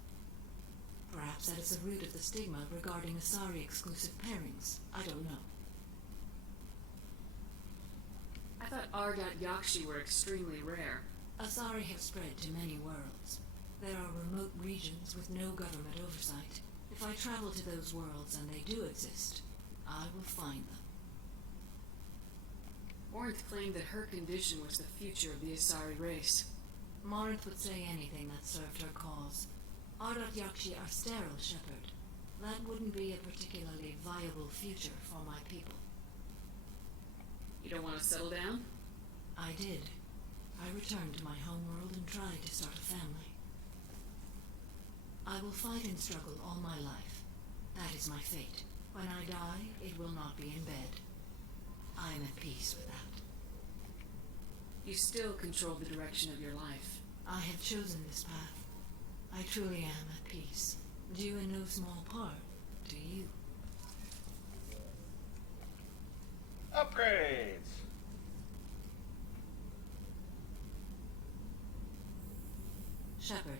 Perhaps that is the root of the stigma regarding Asari-exclusive pairings. I don't know. I thought Ardat-Yakshi were extremely rare. Asari have spread to many worlds. There are remote regions with no government oversight. If I travel to those worlds, and they do exist, I will find them. Morinth claimed that her condition was the future of the Asari race. Morinth would say anything that served her cause. Ardat-Yakshi are sterile, Shepard. That wouldn't be a particularly viable future for my people. You don't want to settle down? I did. I returned to my homeworld and tried to start a family. I will fight and struggle all my life. That is my fate. When I die, it will not be in bed. I am at peace with that. You still control the direction of your life. I have chosen this path. I truly am at peace, due in no small part to you. Upgrades! Shepard,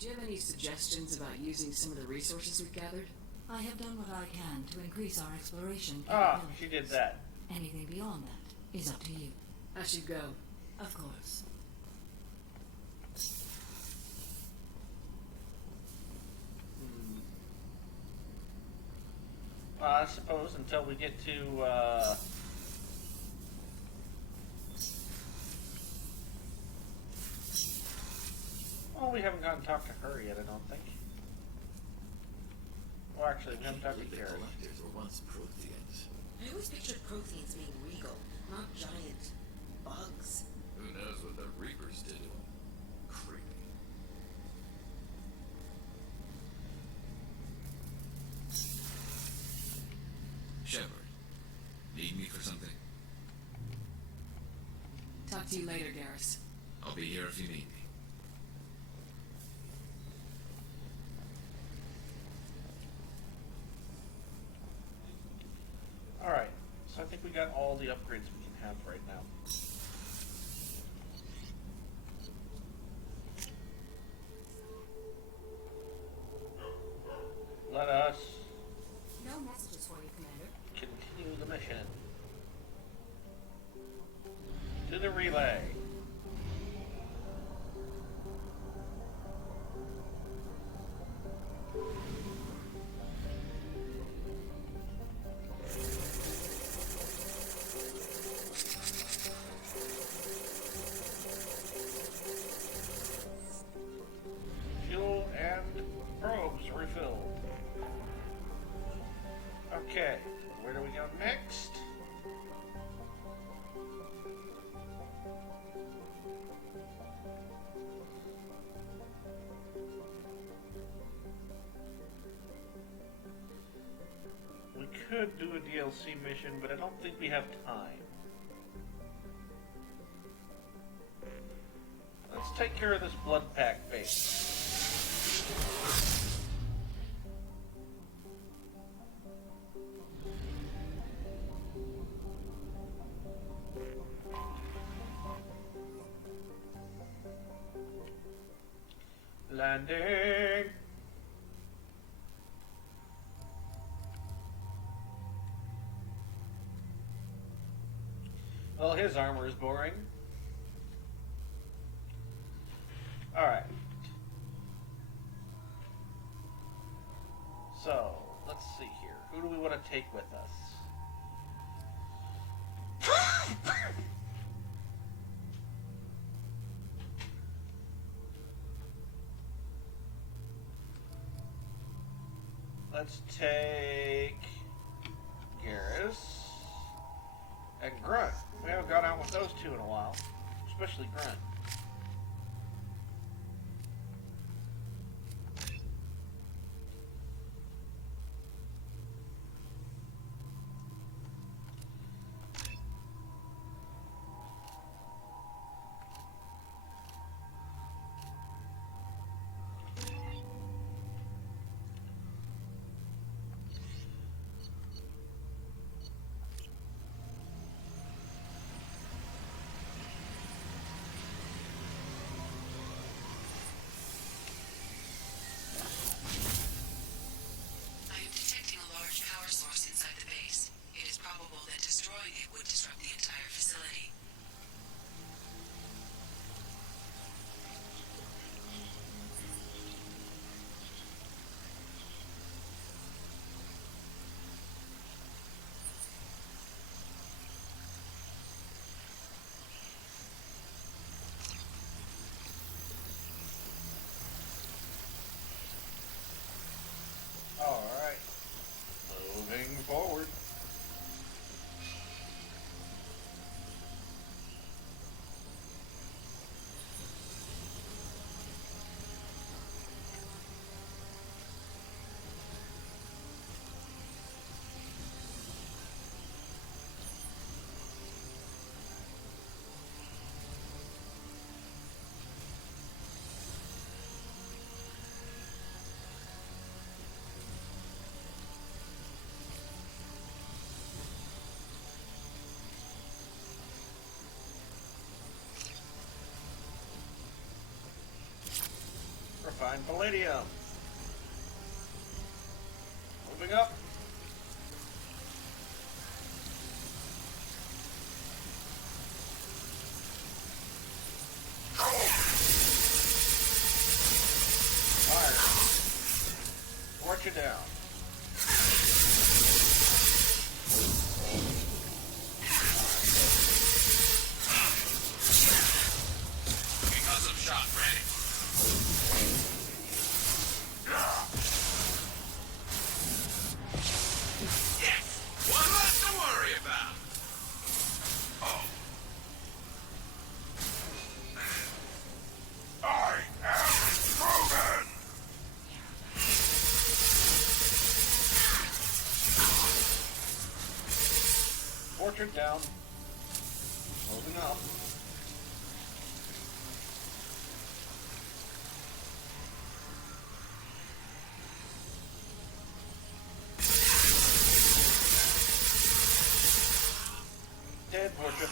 do you have any suggestions about using some of the resources we've gathered? I have done what I can to increase our exploration capabilities. She did that. Anything beyond that is up to you. I should go. Of course. I suppose until we get to, well, we haven't gotten to talk to her yet, I don't think. Well, actually, we haven't talked to Garrett. Collectors were once Protheans. I always pictured Protheans being regal, not giant bugs. Who knows what the Reapers did to them? Creepy. Shepard, need me for something? Talk to you later, Garrus. I'll be here if you need me. Alright, so I think we got all the upgrades we can have right now. Let us No messages for you, Commander. continue the mission. To the relay. Fuel and probes refilled. Okay, where do we go next? We could do a DLC mission, but I don't think we have time. Let's take care of this bloodpack base. Landing. Well, his armor is boring. Alright. So, let's see here. Who do we want to take with us? Let's take Garrus and Grunt. We haven't gone out with those two in a while, especially Grunt. refined palladium. Moving up. Fire. Torch it down. Shot ready. Yes! One less to worry about. Oh. I am proven! Portrait down. Moving up. Dead portrait.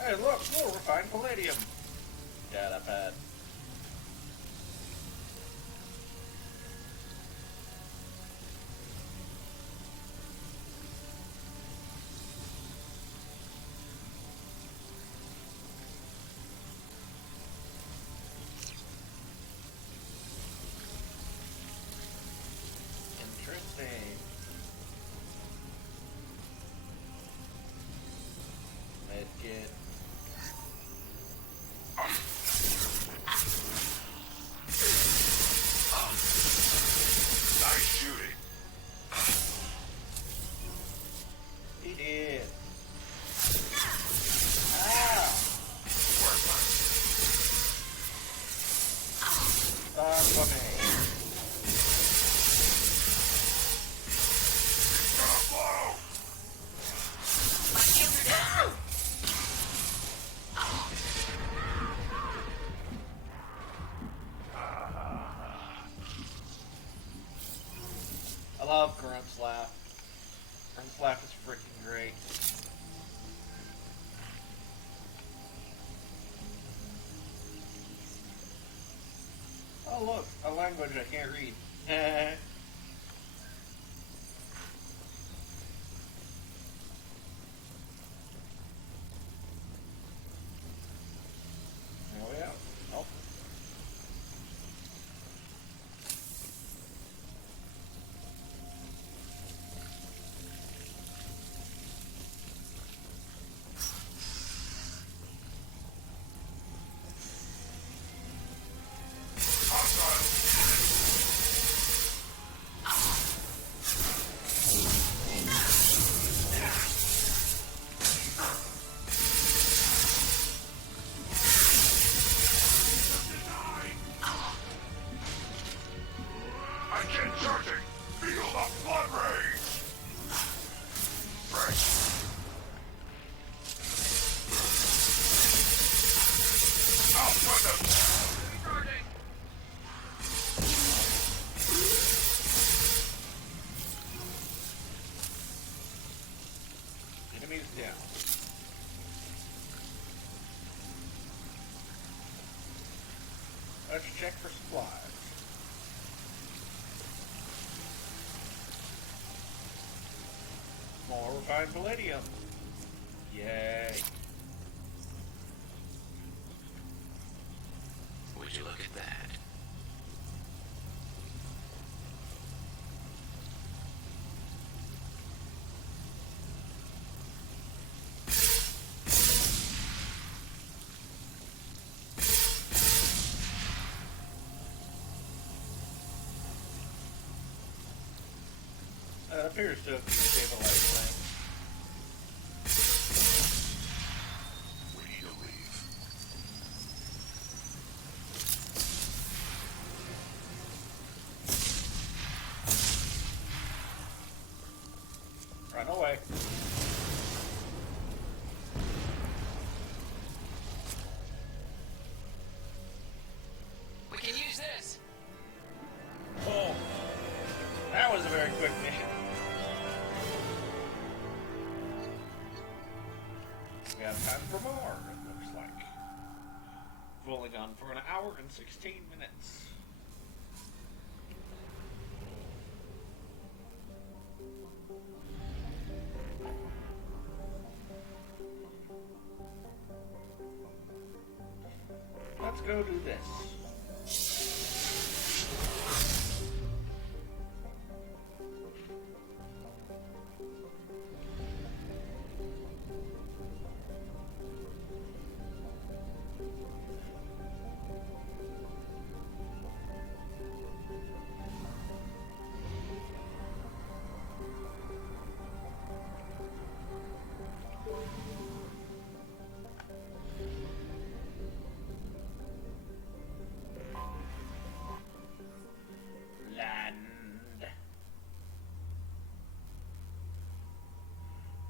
Hey, look, more refined palladium. Data pad. Interesting. Medkit. Nice shooting. He did. Ow! Stop funny. My shields are down. I love Grunt's laugh. Grunt's laugh is freaking great. Oh look, a language I can't read. Oh yeah. Oh. I can't charging. Feel the blood rage. Right. I'll put them. Charging. Enemies down. Let's check for supplies. More refined palladium. Yay. Would you look at that? That appears to have destabilized things. We need to leave. Run away. We can use this. Oh, that was a very quick mission. We have time for more, it looks like. We've only gone for an hour and 16 minutes. Let's go do this.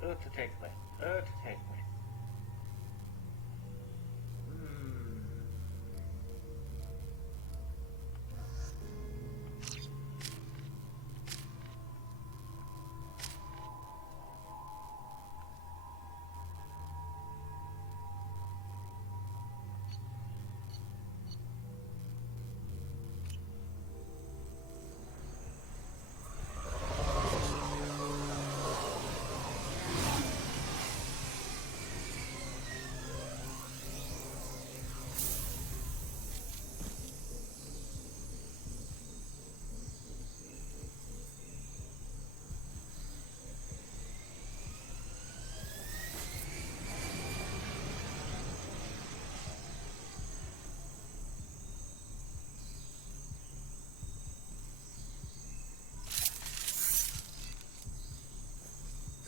To take me. To take me.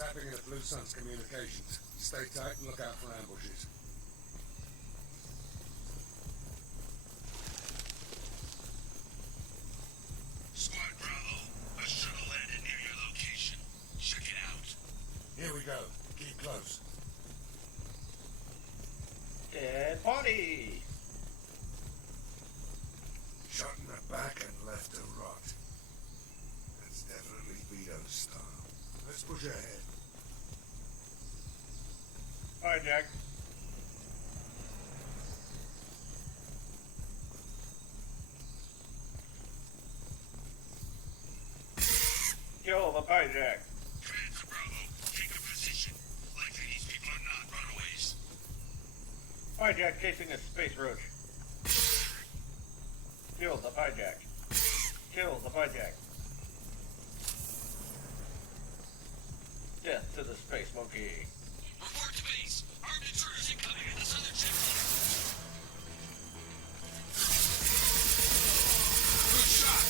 Tapping into Blue Sun's communications. Stay tight and look out for ambushes. Squad Bravo, a shuttle landed near your location. Check it out. Here we go. Keep close. Dead body! Shot in the back and left to rot. That's definitely Vito's style. Let's push ahead. Hi, Jack. Kill the hijack. Command to Bravo, take a position. Likely these people are not runaways. Hijack chasing a space roach. Kill the hijack. Kill the hijack. Death to the space monkey. Report to base. Armed intruders incoming at the southern checkpoint. Good shot!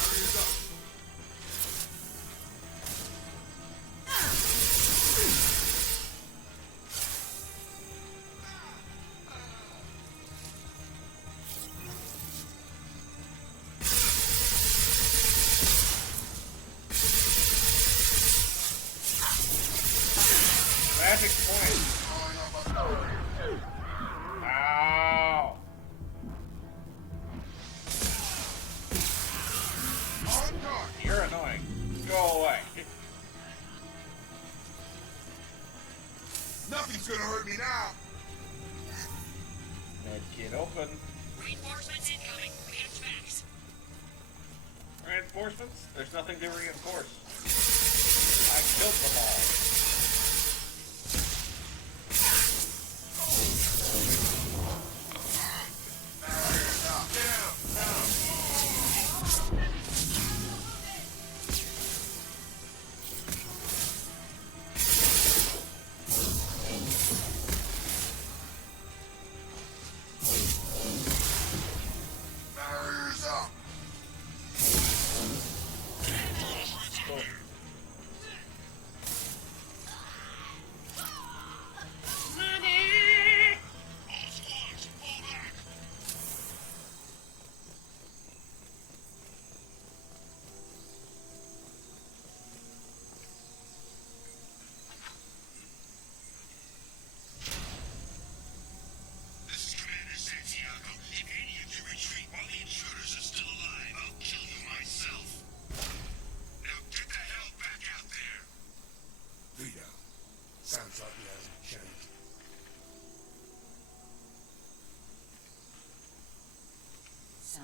Hurry up. Magic point. Ow. You're annoying. Go away. Nothing's gonna hurt me now. Medkit open. Reinforcements incoming. We have facts. Reinforcements? There's nothing to reinforce. I killed them all.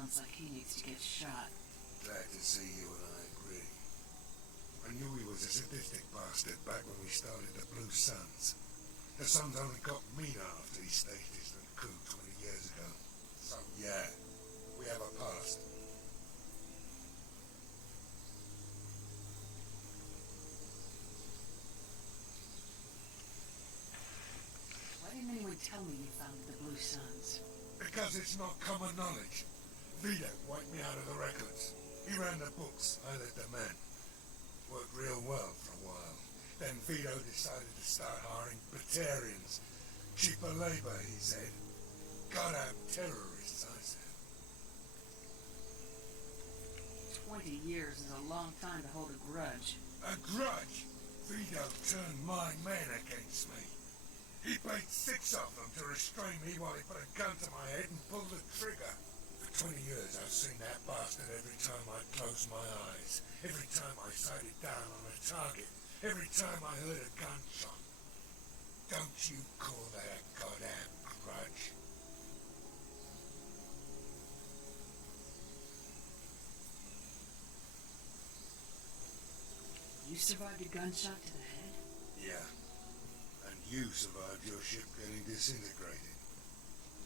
Sounds like he needs to get shot. Glad to see you and I agree. I knew he was a sadistic bastard back when we started the Blue Suns. The Suns only got meaner after he staged his little coup 20 years ago. So yeah, we have a past. Why didn't anyone tell me you founded the Blue Suns? Because it's not common knowledge. Vito wiped me out of the records. He ran the books, I led the men. Worked real well for a while. Then Vito decided to start hiring Batarians. Cheaper labor, he said. Goddamn terrorists, I said. 20 years is a long time to hold a grudge. A grudge? Vito turned my men against me. He paid 6 of them to restrain me while he put a gun to my head and pulled the trigger. For 20 years I've seen that bastard every time I closed my eyes. Every time I sighted down on a target. Every time I heard a gunshot. Don't you call that a goddamn grudge? You survived a gunshot to the head? Yeah. And you survived your ship getting disintegrated.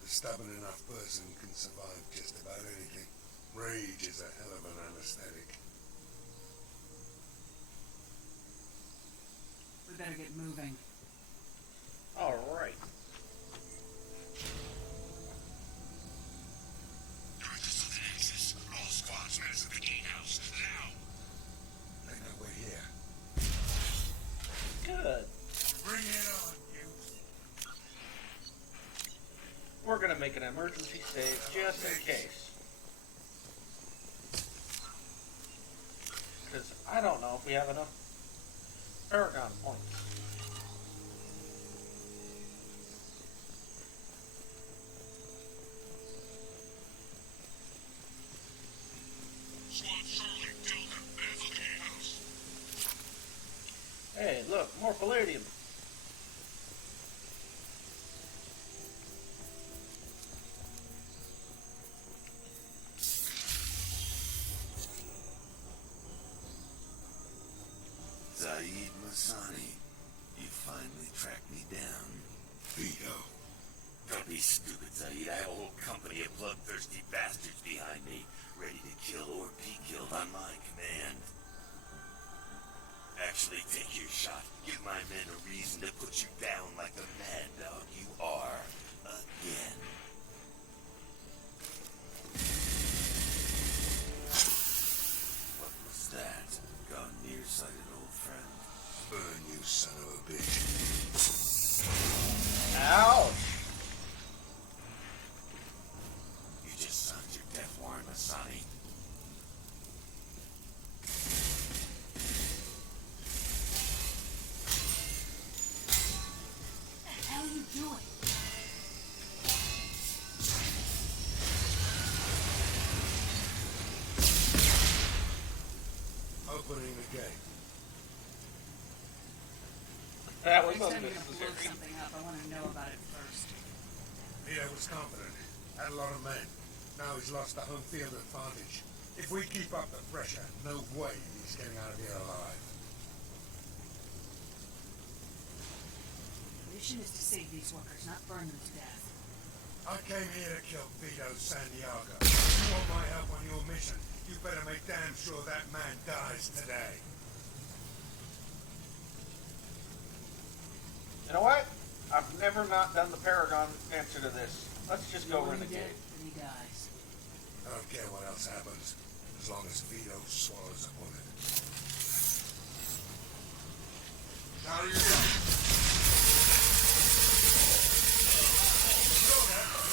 A stubborn enough person can survive just about anything. Rage is a hell of an anesthetic. We better get moving. All right. Directors of the Nexus, all squads mass at the gatehouse, now! They know we're here. Good. Bring it on, you. We're gonna make an emergency save just in case. Because I don't know if we have enough Paragon points. Squad Charlie, Delta, mass at the gatehouse. Hey, look, more palladium. Zaeed Masani, you finally tracked me down. Vito. Don't be stupid, Zaeed. I have a whole company of bloodthirsty bastards behind me, ready to kill or be killed on my command. Actually, take your shot. Give my men a reason to put you down like the mad dog you are. Again. What was that? Gone nearsighted, old friend. Burn, you son of a bitch. Ouch! You just signed your death warrant, Masani. What the hell are you doing? Opening the gate. That was Next time you're gonna blow unnecessary. something up, I want to know about it first. Vito was confident. Had a lot of men. Now he's lost the home field advantage. If we keep up the pressure, no way he's getting out of here alive. The mission is to save these workers, not burn them to death. I came here to kill Vito Santiago. You want my help on your mission? You better make damn sure that man dies today. You know what? I've never not done the Paragon answer to this. Let's just go When renegade. he dead, then he dies. I don't care what else happens, as long as Vito swallows a bullet. Now you're done. Go now.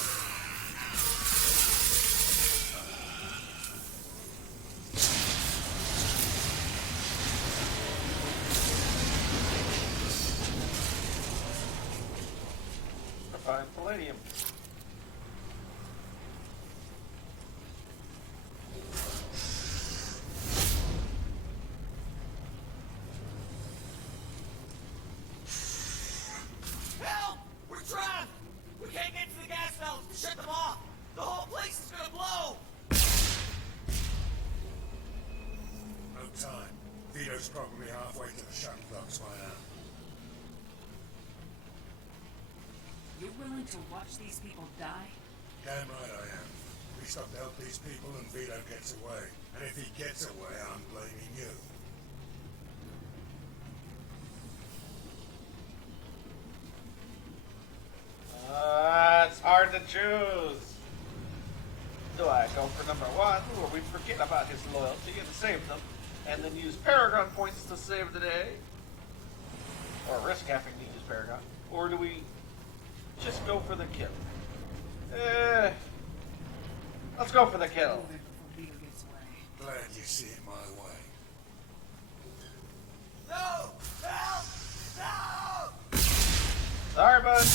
Refined palladium. Help! We're trapped! We can't get to the gas valves to shut them off! The whole place is gonna blow! Vito's probably halfway to the shuttle docks by now. You're willing to watch these people die? Damn right I am. We stop to help these people and Vito gets away. And if he gets away, I'm blaming you. It's hard to choose. Do I go for number one, where we forget about his loyalty and save them, and then use Paragon points to save the day? Or risk having to use Paragon? Or do we just go for the kill? Let's go for the kill. Glad you see it my way. No! Help! No! Sorry, bud.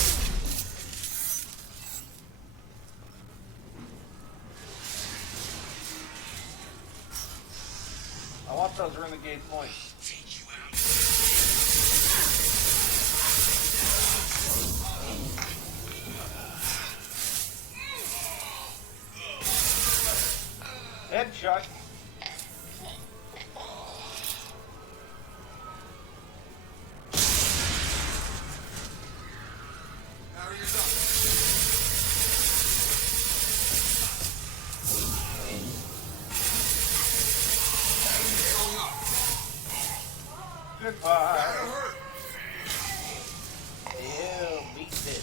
I want those renegade points. Headshot. Goodbye. Ew, beat it.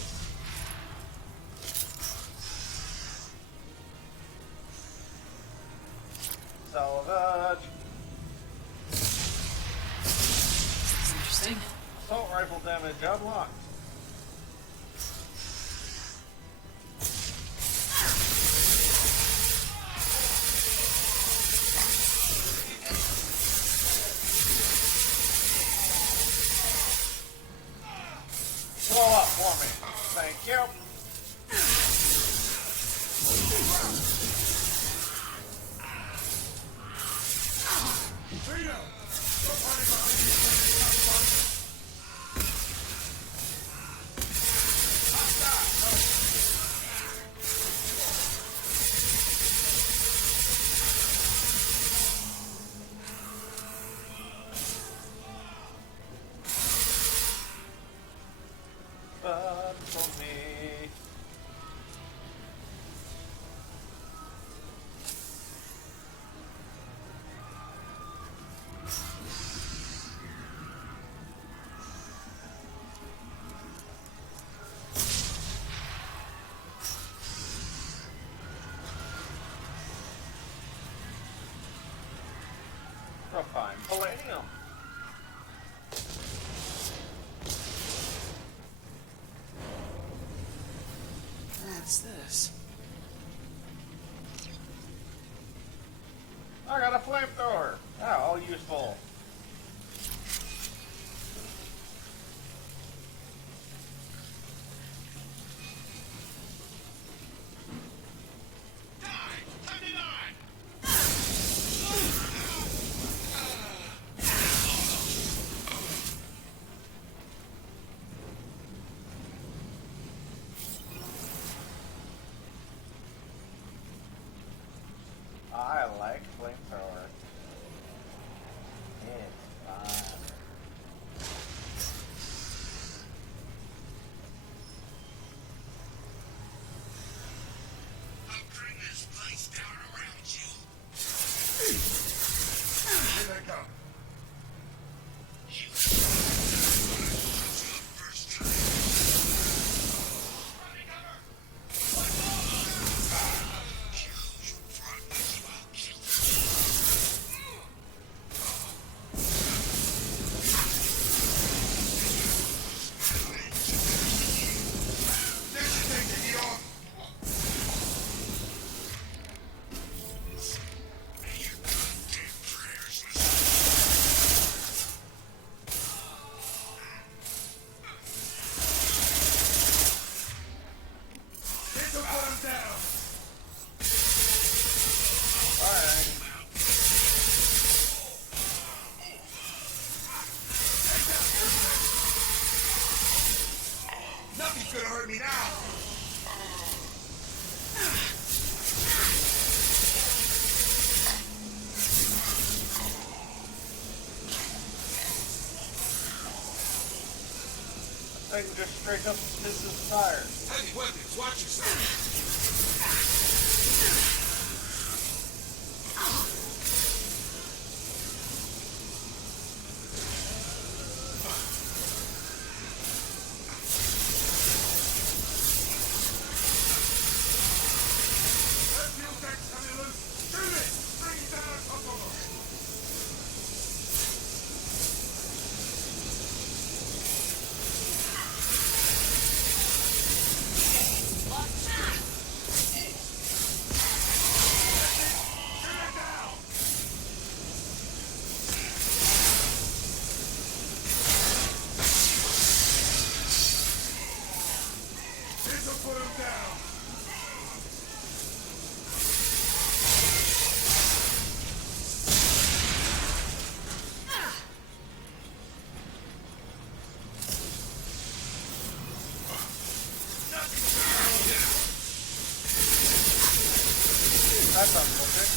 Salvage. That's interesting. Assault rifle damage unlocked. Blow up for me. Thank you. Fun for me. Refined palladium. What's this? I got a flamethrower. Ah, all useful. I like flamethrower. It's fun. I'll bring this place down around you. Here they come. You first time. Running cover! You brought with you, I'll kill you. There's your thing to get off. May your goddamn prayers This'll put him down. Alright. Nothing's gonna hurt me now. Thing just straight up misses tires. Heavy weapons, watch yourself. That fuel tank's coming loose. Shoot it! Bring it down on top of us. That's unfortunate.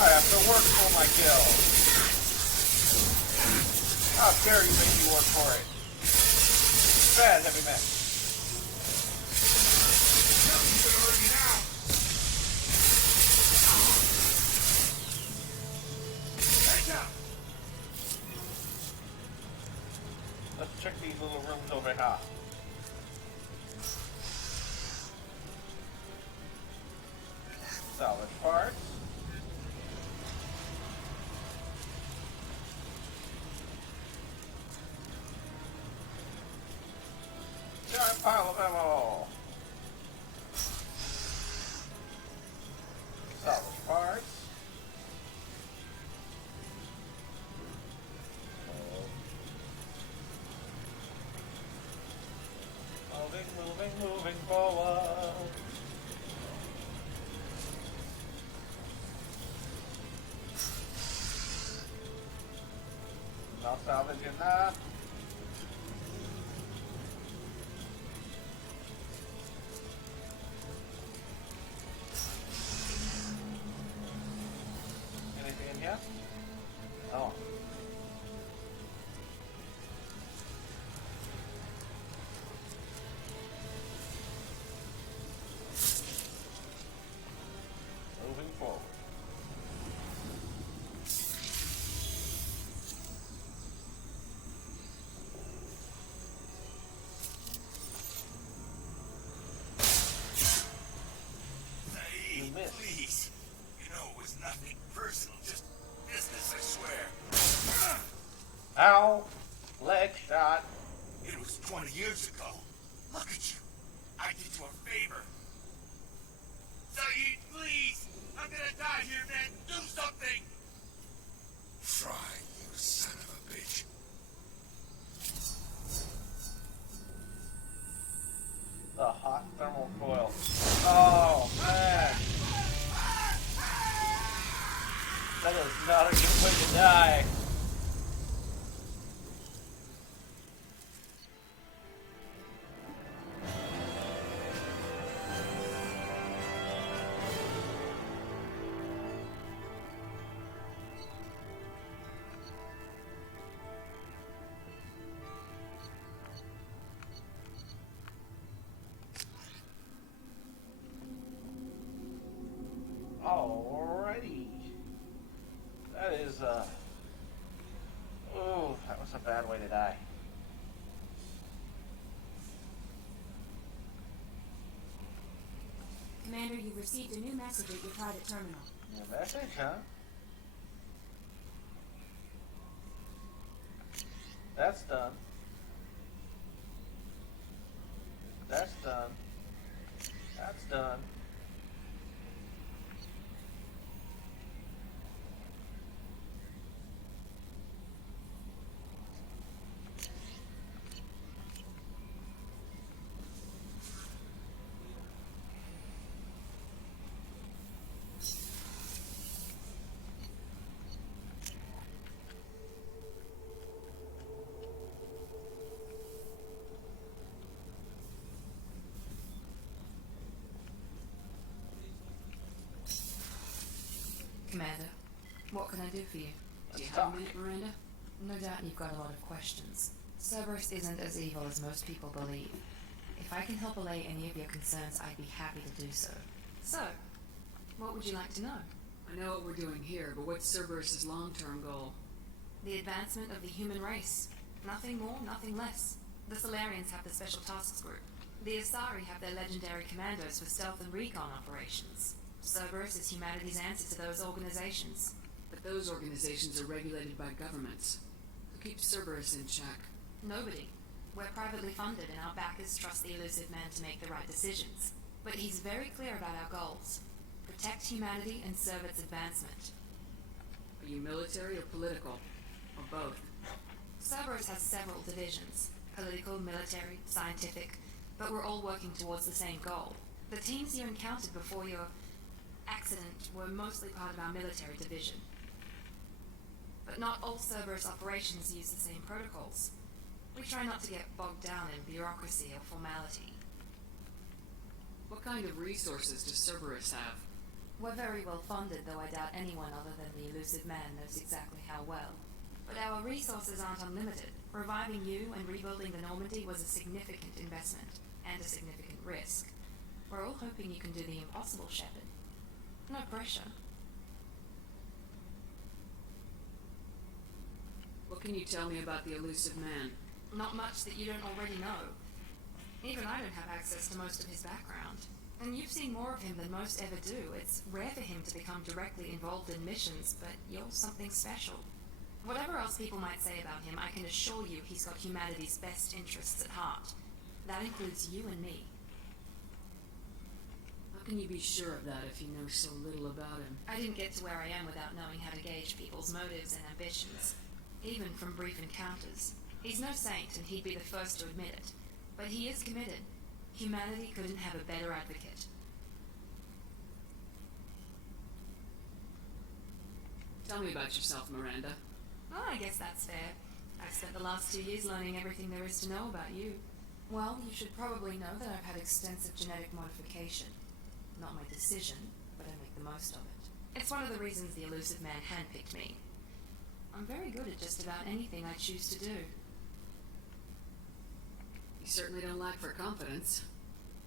I have to work for my kill. How dare you make me work for it? Bad, heavy man. Let's check these little rooms over here. Salvage parts. Giant pile of ammo. Salvage parts. Moving forward. Not salvaging that. Anything in here? Oh. Moving forward. Zaeed, please. You know it was nothing personal, just business, I swear. Ow! Leg shot. It was 20 years ago. Look at you. I did you a favor. Zaeed, please. I'm gonna die here, man. Do something. Try, you son of a bitch. The hot thermal coil. Oh, man. That is not a good way to die. Alrighty. That is, ooh, that was a bad way to die. Commander, you've received a new message at your private terminal. New message, huh? That's done. That's done. That's done. Commander, what can I do for you? Do you Let's have talk. a minute, Miranda? No doubt you've got a lot of questions. Cerberus isn't as evil as most people believe. If I can help allay any of your concerns, I'd be happy to do so. So, what would you like to know? I know what we're doing here, but what's Cerberus's long-term goal? The advancement of the human race. Nothing more, nothing less. The Solarians have the Special Tasks Group. The Asari have their legendary commandos for stealth and recon operations. Cerberus is humanity's answer to those organizations. But those organizations are regulated by governments. Who keeps Cerberus in check? Nobody. We're privately funded and our backers trust the elusive man to make the right decisions. But he's very clear about our goals. Protect humanity and serve its advancement. Are you military or political? Or both? Cerberus has several divisions. Political, military, scientific. But we're all working towards the same goal. The teams you encountered before your accident were mostly part of our military division. But not all Cerberus operations use the same protocols. We try not to get bogged down in bureaucracy or formality. What kind of resources does Cerberus have? We're very well funded, though I doubt anyone other than the elusive man knows exactly how well. But our resources aren't unlimited. Reviving you and rebuilding the Normandy was a significant investment, and a significant risk. We're all hoping you can do the impossible, Shepard. No pressure. What can you tell me about the elusive man? Not much that you don't already know. Even I don't have access to most of his background. And you've seen more of him than most ever do. It's rare for him to become directly involved in missions, but you're something special. Whatever else people might say about him, I can assure you he's got humanity's best interests at heart. That includes you and me. How can you be sure of that if you know so little about him? I didn't get to where I am without knowing how to gauge people's motives and ambitions, even from brief encounters. He's no saint, and he'd be the first to admit it. But he is committed. Humanity couldn't have a better advocate. Tell me about yourself, Miranda. Well, I guess that's fair. I've spent the last 2 years learning everything there is to know about you. Well, you should probably know that I've had extensive genetic modification. Not my decision, but I make the most of it. It's one of the reasons the elusive man handpicked me. I'm very good at just about anything I choose to do. You certainly don't lack for confidence.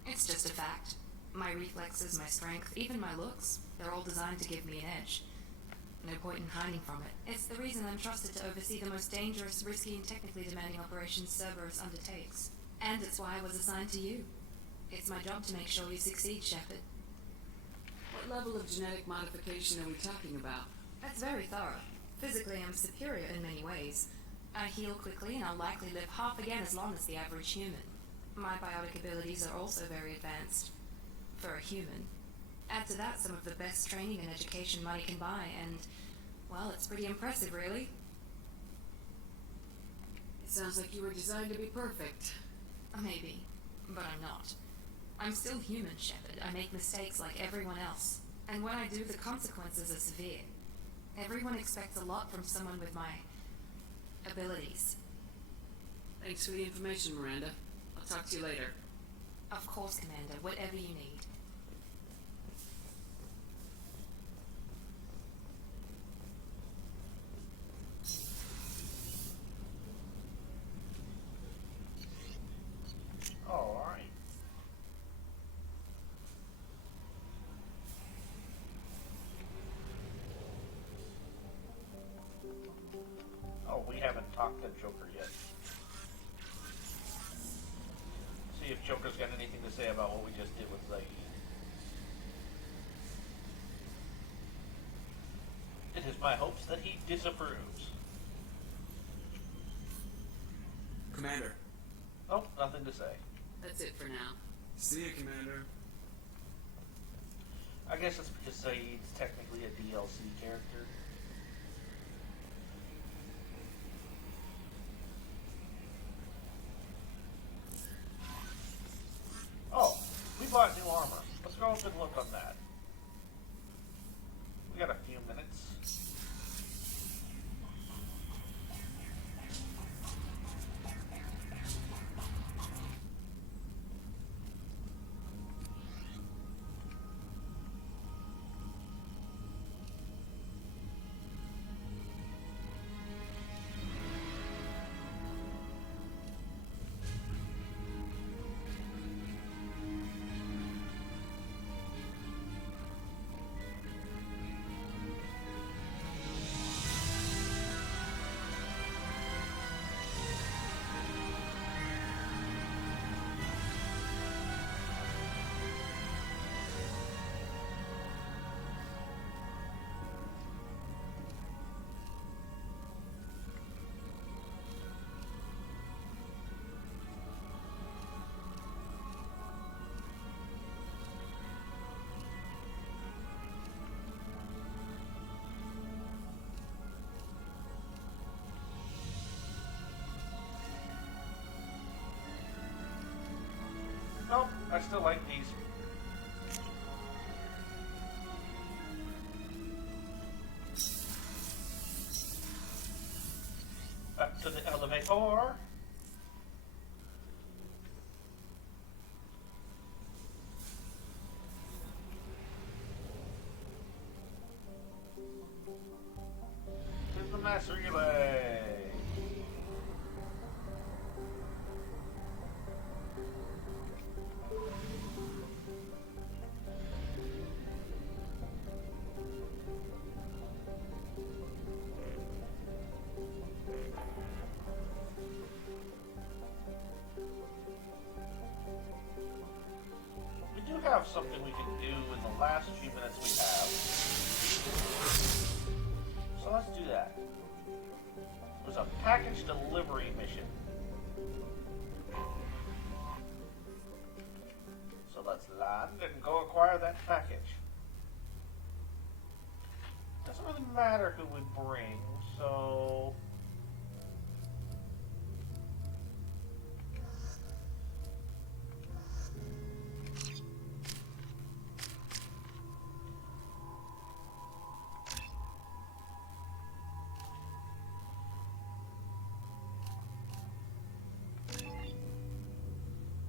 It's just a fact. My reflexes, my strength, even my looks, they're all designed to give me an edge. No point in hiding from it. It's the reason I'm trusted to oversee the most dangerous, risky, and technically demanding operations Cerberus undertakes. And it's why I was assigned to you. It's my job to make sure you succeed, Shepard. What level of genetic modification are we talking about? That's very thorough. Physically, I'm superior in many ways. I heal quickly, and I'll likely live half again as long as the average human. My biotic abilities are also very advanced. For a human. Add to that some of the best training and education money can buy, and, well, it's pretty impressive, really. It sounds like you were designed to be perfect. Maybe, but I'm not. I'm still human, Shepard. I make mistakes like everyone else. And when I do, the consequences are severe. Everyone expects a lot from someone with my abilities. Thanks for the information, Miranda. I'll talk to you later. Of course, Commander. Whatever you need. Alright. Oh, we haven't talked to Joker yet. See if Joker's got anything to say about what we just did with Zaeed. It is my hopes that he disapproves. Commander. Oh, nothing to say. That's it for now. See you, Commander. I guess it's because Zaeed's technically a DLC character. Oh, we bought new armor. Let's go up and look on that. We got a few minutes. still like these. Back to the elevator. Here's the mass relay. We do have something we can do in the last few minutes we have. So let's do that. There's a package delivery mission. So let's land and go acquire that package. Doesn't really matter who we bring, so...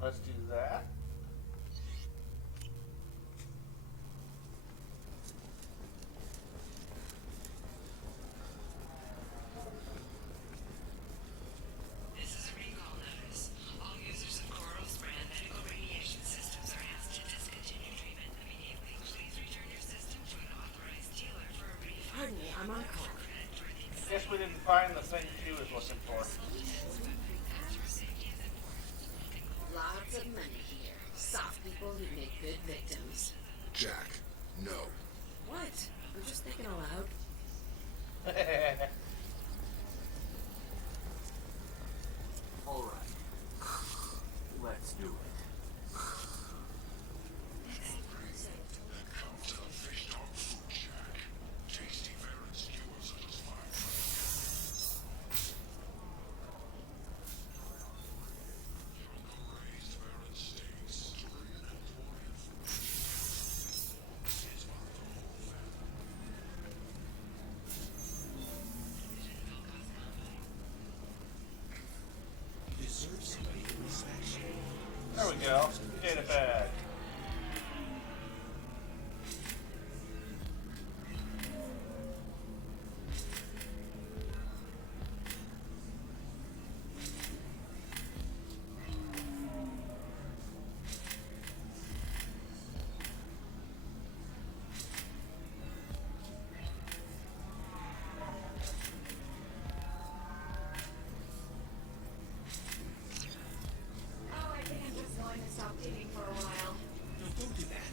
Let's do that. This is a recall notice. All users of Coral's brand medical radiation systems are asked to discontinue treatment immediately. Please return your system to an authorized dealer for a refund. Pardon me, I'm on a call. Guess we didn't find the thing she was looking for. Lots of money here. Soft people who make good victims. Jack, no. What? I'm just thinking aloud. All right. Let's do it. There we go. Data bag. Oh, I think I'm just going to stop digging for a while. No, don't do that.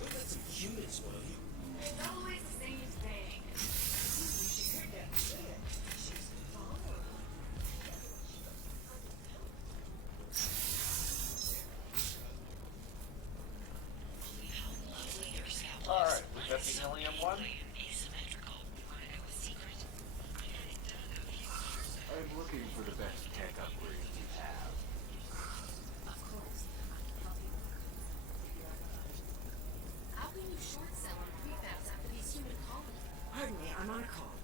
Don't let some humans spoil you. It's always the same thing. She could get sick. She's vulnerable. Alright, we got the helium one. I'm looking for the best tech upgrades you have. Of course. How can you short sell on prefabs after these human colonies? Pardon me, I'm on a call.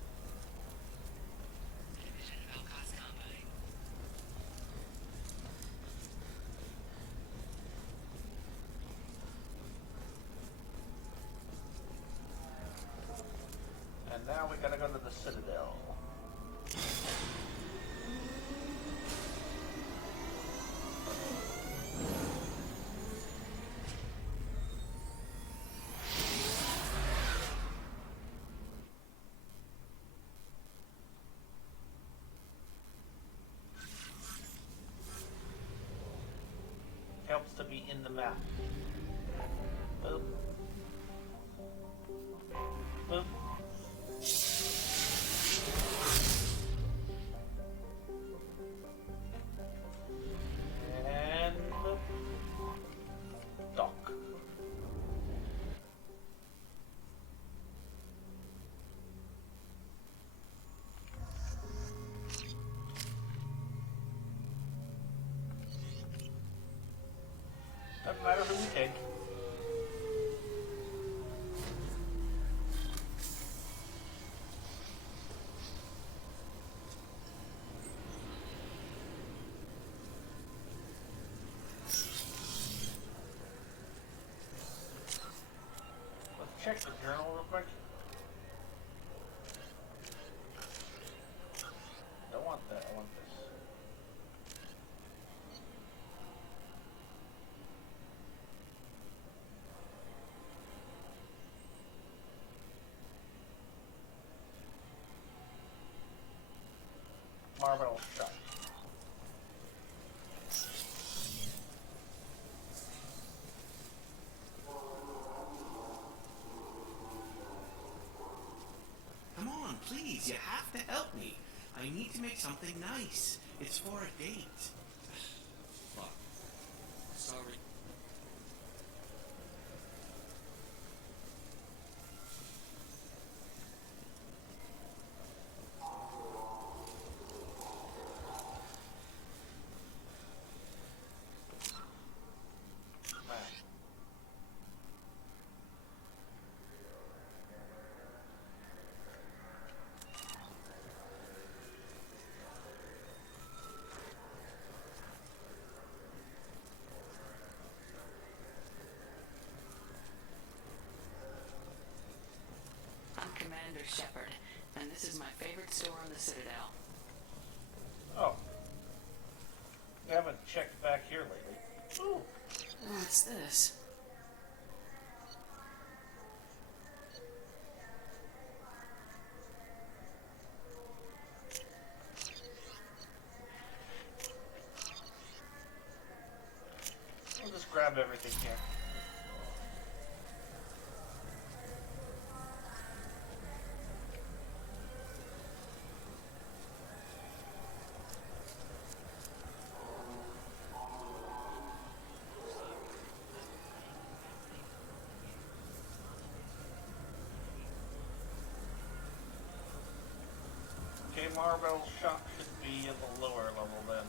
And now we gotta go to the Citadel. Helps to be in the map. Boop. Boop. And dock. Doesn't matter who we check the journal real quick? Don't want that. I want this. Marble shot. Come on, please, you have to help me. I need to make something nice. It's for a date. Fuck. Sorry. I'm Commander Shepard, and this is my favorite store on the Citadel. Oh. We haven't checked back here lately. Ooh. What's this? We'll just grab everything here. Okay, Marvel shop should be in the lower level then.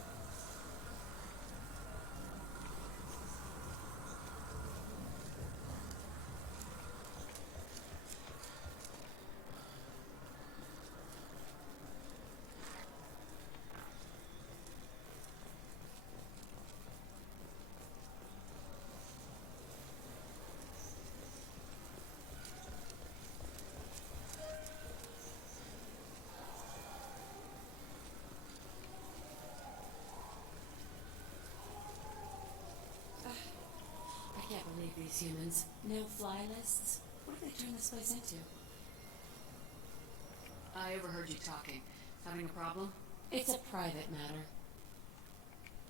I can't believe these humans. No fly lists? What have they turned this place into? I overheard you talking. Having a problem? It's a private matter.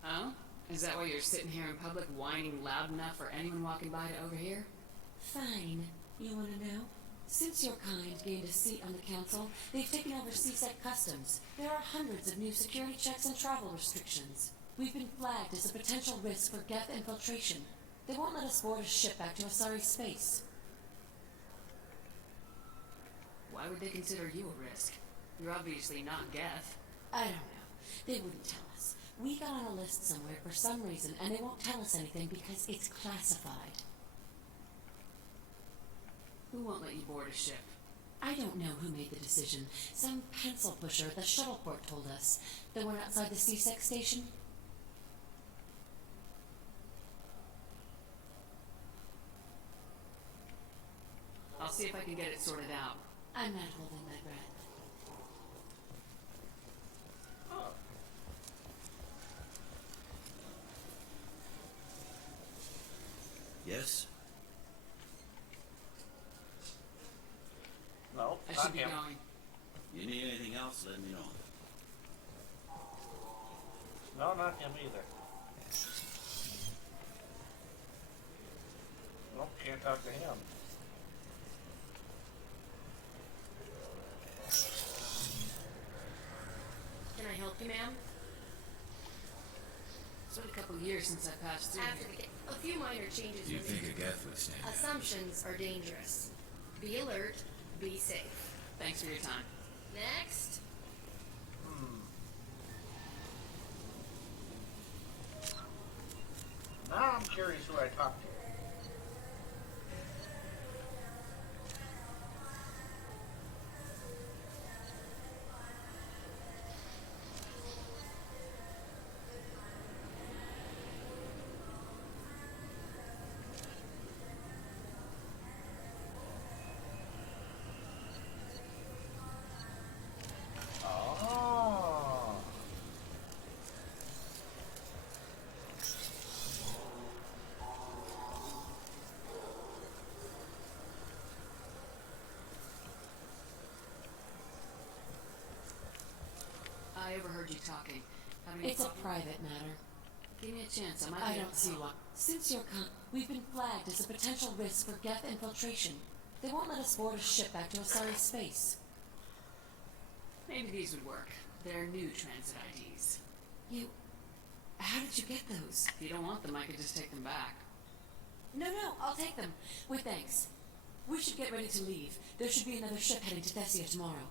Oh? Is that why you're sitting here in public whining loud enough for anyone walking by to overhear? Fine. You want to know? Since your kind gained a seat on the council, they've taken over CSEC customs. There are hundreds of new security checks and travel restrictions. We've been flagged as a potential risk for Geth infiltration. They won't let us board a ship back to Asari space. Why would they consider you a risk? You're obviously not Geth. I don't know. They wouldn't tell us. We got on a list somewhere for some reason, and they won't tell us anything because it's classified. Who won't let you board a ship? I don't know who made the decision. Some pencil pusher at the shuttle port told us. The one outside the CSEC station? I'll see if I can get it sorted out. I'm not holding my breath. Oh. Yes? No, I not should be him. going. You need anything else, let me know. No, not him either. Nope, can't talk to him. Can I help you, ma'am? It's been a couple years since I passed through After here. a few minor changes You were think made. a Geth would stand out? Assumptions are dangerous. Be alert, be safe. Thanks for your time. Next. Now I'm curious who I talked to. I overheard you talking. It's a private matter. Give me a chance. I don't see one. Since you're we've been flagged as a potential risk for Geth infiltration. They won't let us board a ship back to Asari space. Maybe these would work. They're new transit IDs. How did you get those? If you don't want them, I could just take them back. No, I'll take them. With thanks. We should get ready to leave. There should be another ship heading to Thessia tomorrow.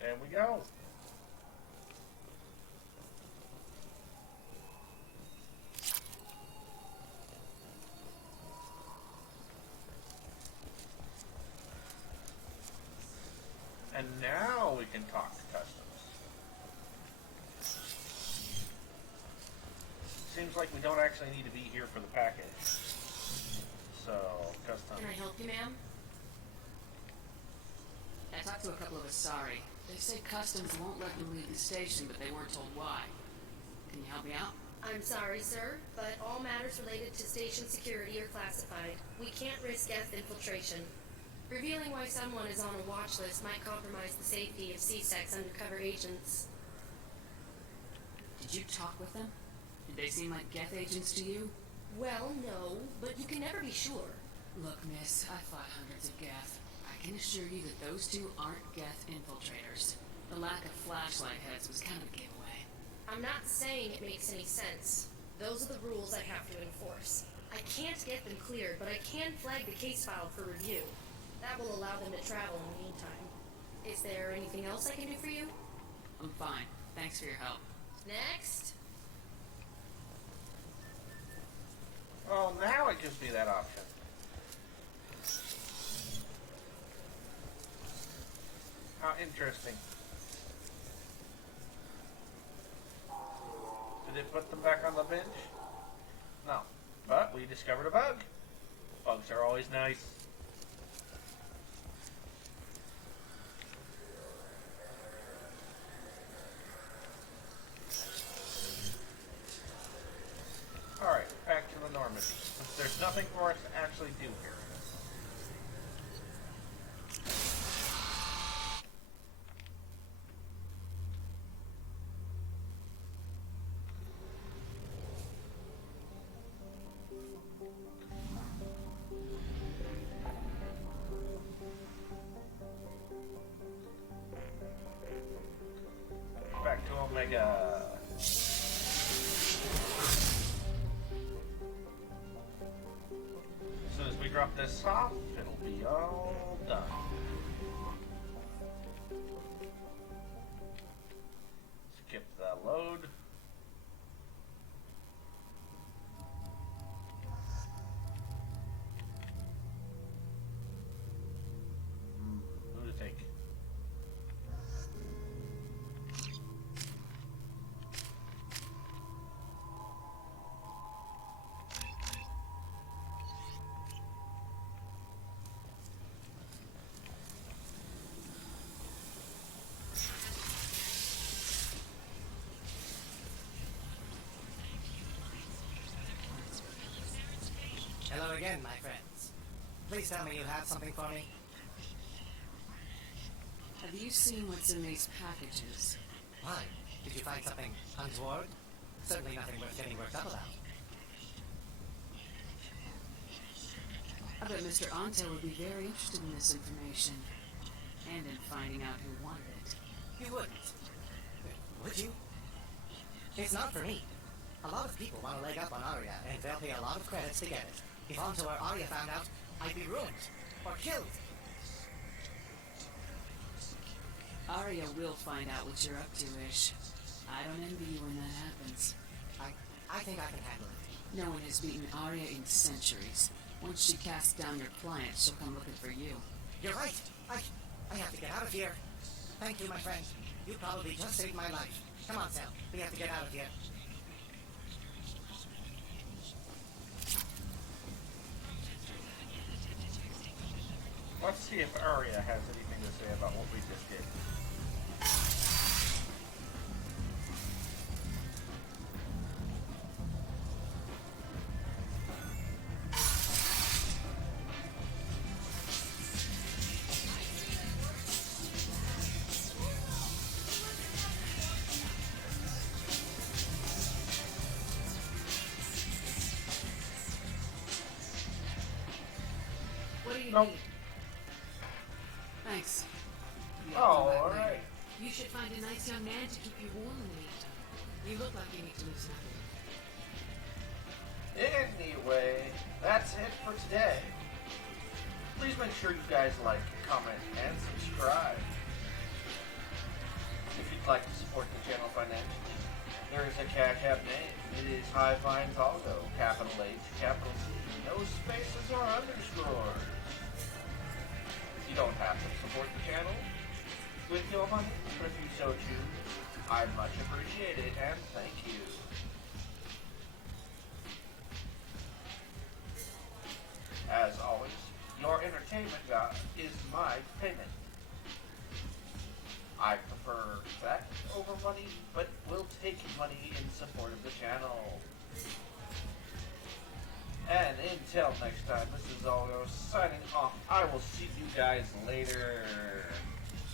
There we go. And now we can talk to customs. Seems like we don't actually need to be here for the package. So, customs. Can I help you, ma'am? I talked to a couple of Asari. They say customs won't let them leave the station, but they weren't told why. Can you help me out? I'm sorry, sir, but all matters related to station security are classified. We can't risk Geth infiltration. Revealing why someone is on a watch list might compromise the safety of CSEC's undercover agents. Did you talk with them? Did they seem like Geth agents to you? Well, no, but you can never be sure. Look, miss, I fought hundreds of Geth. I can assure you that those two aren't Geth infiltrators. The lack of flashlight heads was kind of a giveaway. I'm not saying it makes any sense. Those are the rules I have to enforce. I can't get them cleared, but I can flag the case file for review. That will allow them to travel in the meantime. Is there anything else I can do for you? I'm fine. Thanks for your help. Next. Well, now it gives me that option. How interesting. Did it put them back on the bench? No. But we discovered a bug. Bugs are always nice. Alright, back to the Normandy, since there's nothing for us to actually do here. Back to Omega. As soon as we drop this off, it'll be all done. Skip the load. Who to take? Hello again, my friends. Please tell me you have something for me. Have you seen what's in these packages? Why? Did you find something untoward? Certainly nothing worth getting worked up about. I bet Mr. Antel would be very interested in this information. And in finding out who wanted it. You wouldn't. Would you? It's not for me. A lot of people want to leg up on Arya, and they'll pay a lot of credits to get it. If Anto or Arya found out, I'd be ruined. Or killed. Arya will find out what you're up to, Ish. I don't envy you when that happens. I think I can handle it. No one has beaten Arya in centuries. Once she casts down your client, she'll come looking for you. You're right. I have to get out of here. Thank you, my friend. You probably just saved my life. Come on, Sal. We have to get out of here. Let's see if Arya has anything to say about what we just did. you Nope. need. Thanks. Oh, alright. You should find a nice young man to keep you warm in the meantime. You look like you need to loosen up. Anyway, that's it for today. Please make sure you guys like, comment, and subscribe. If you'd like to support the channel financially, there is a Cash App name. It is Zallgo, capital H, capital Z, no spaces or underscores. You don't have to support the channel with your money, but if you so choose, I'd much appreciate it, and thank you. As always, your entertainment god is my payment. I prefer that over money, but will take money in support of the channel. And until next time, this is Zallgo signing off. I will see you guys later.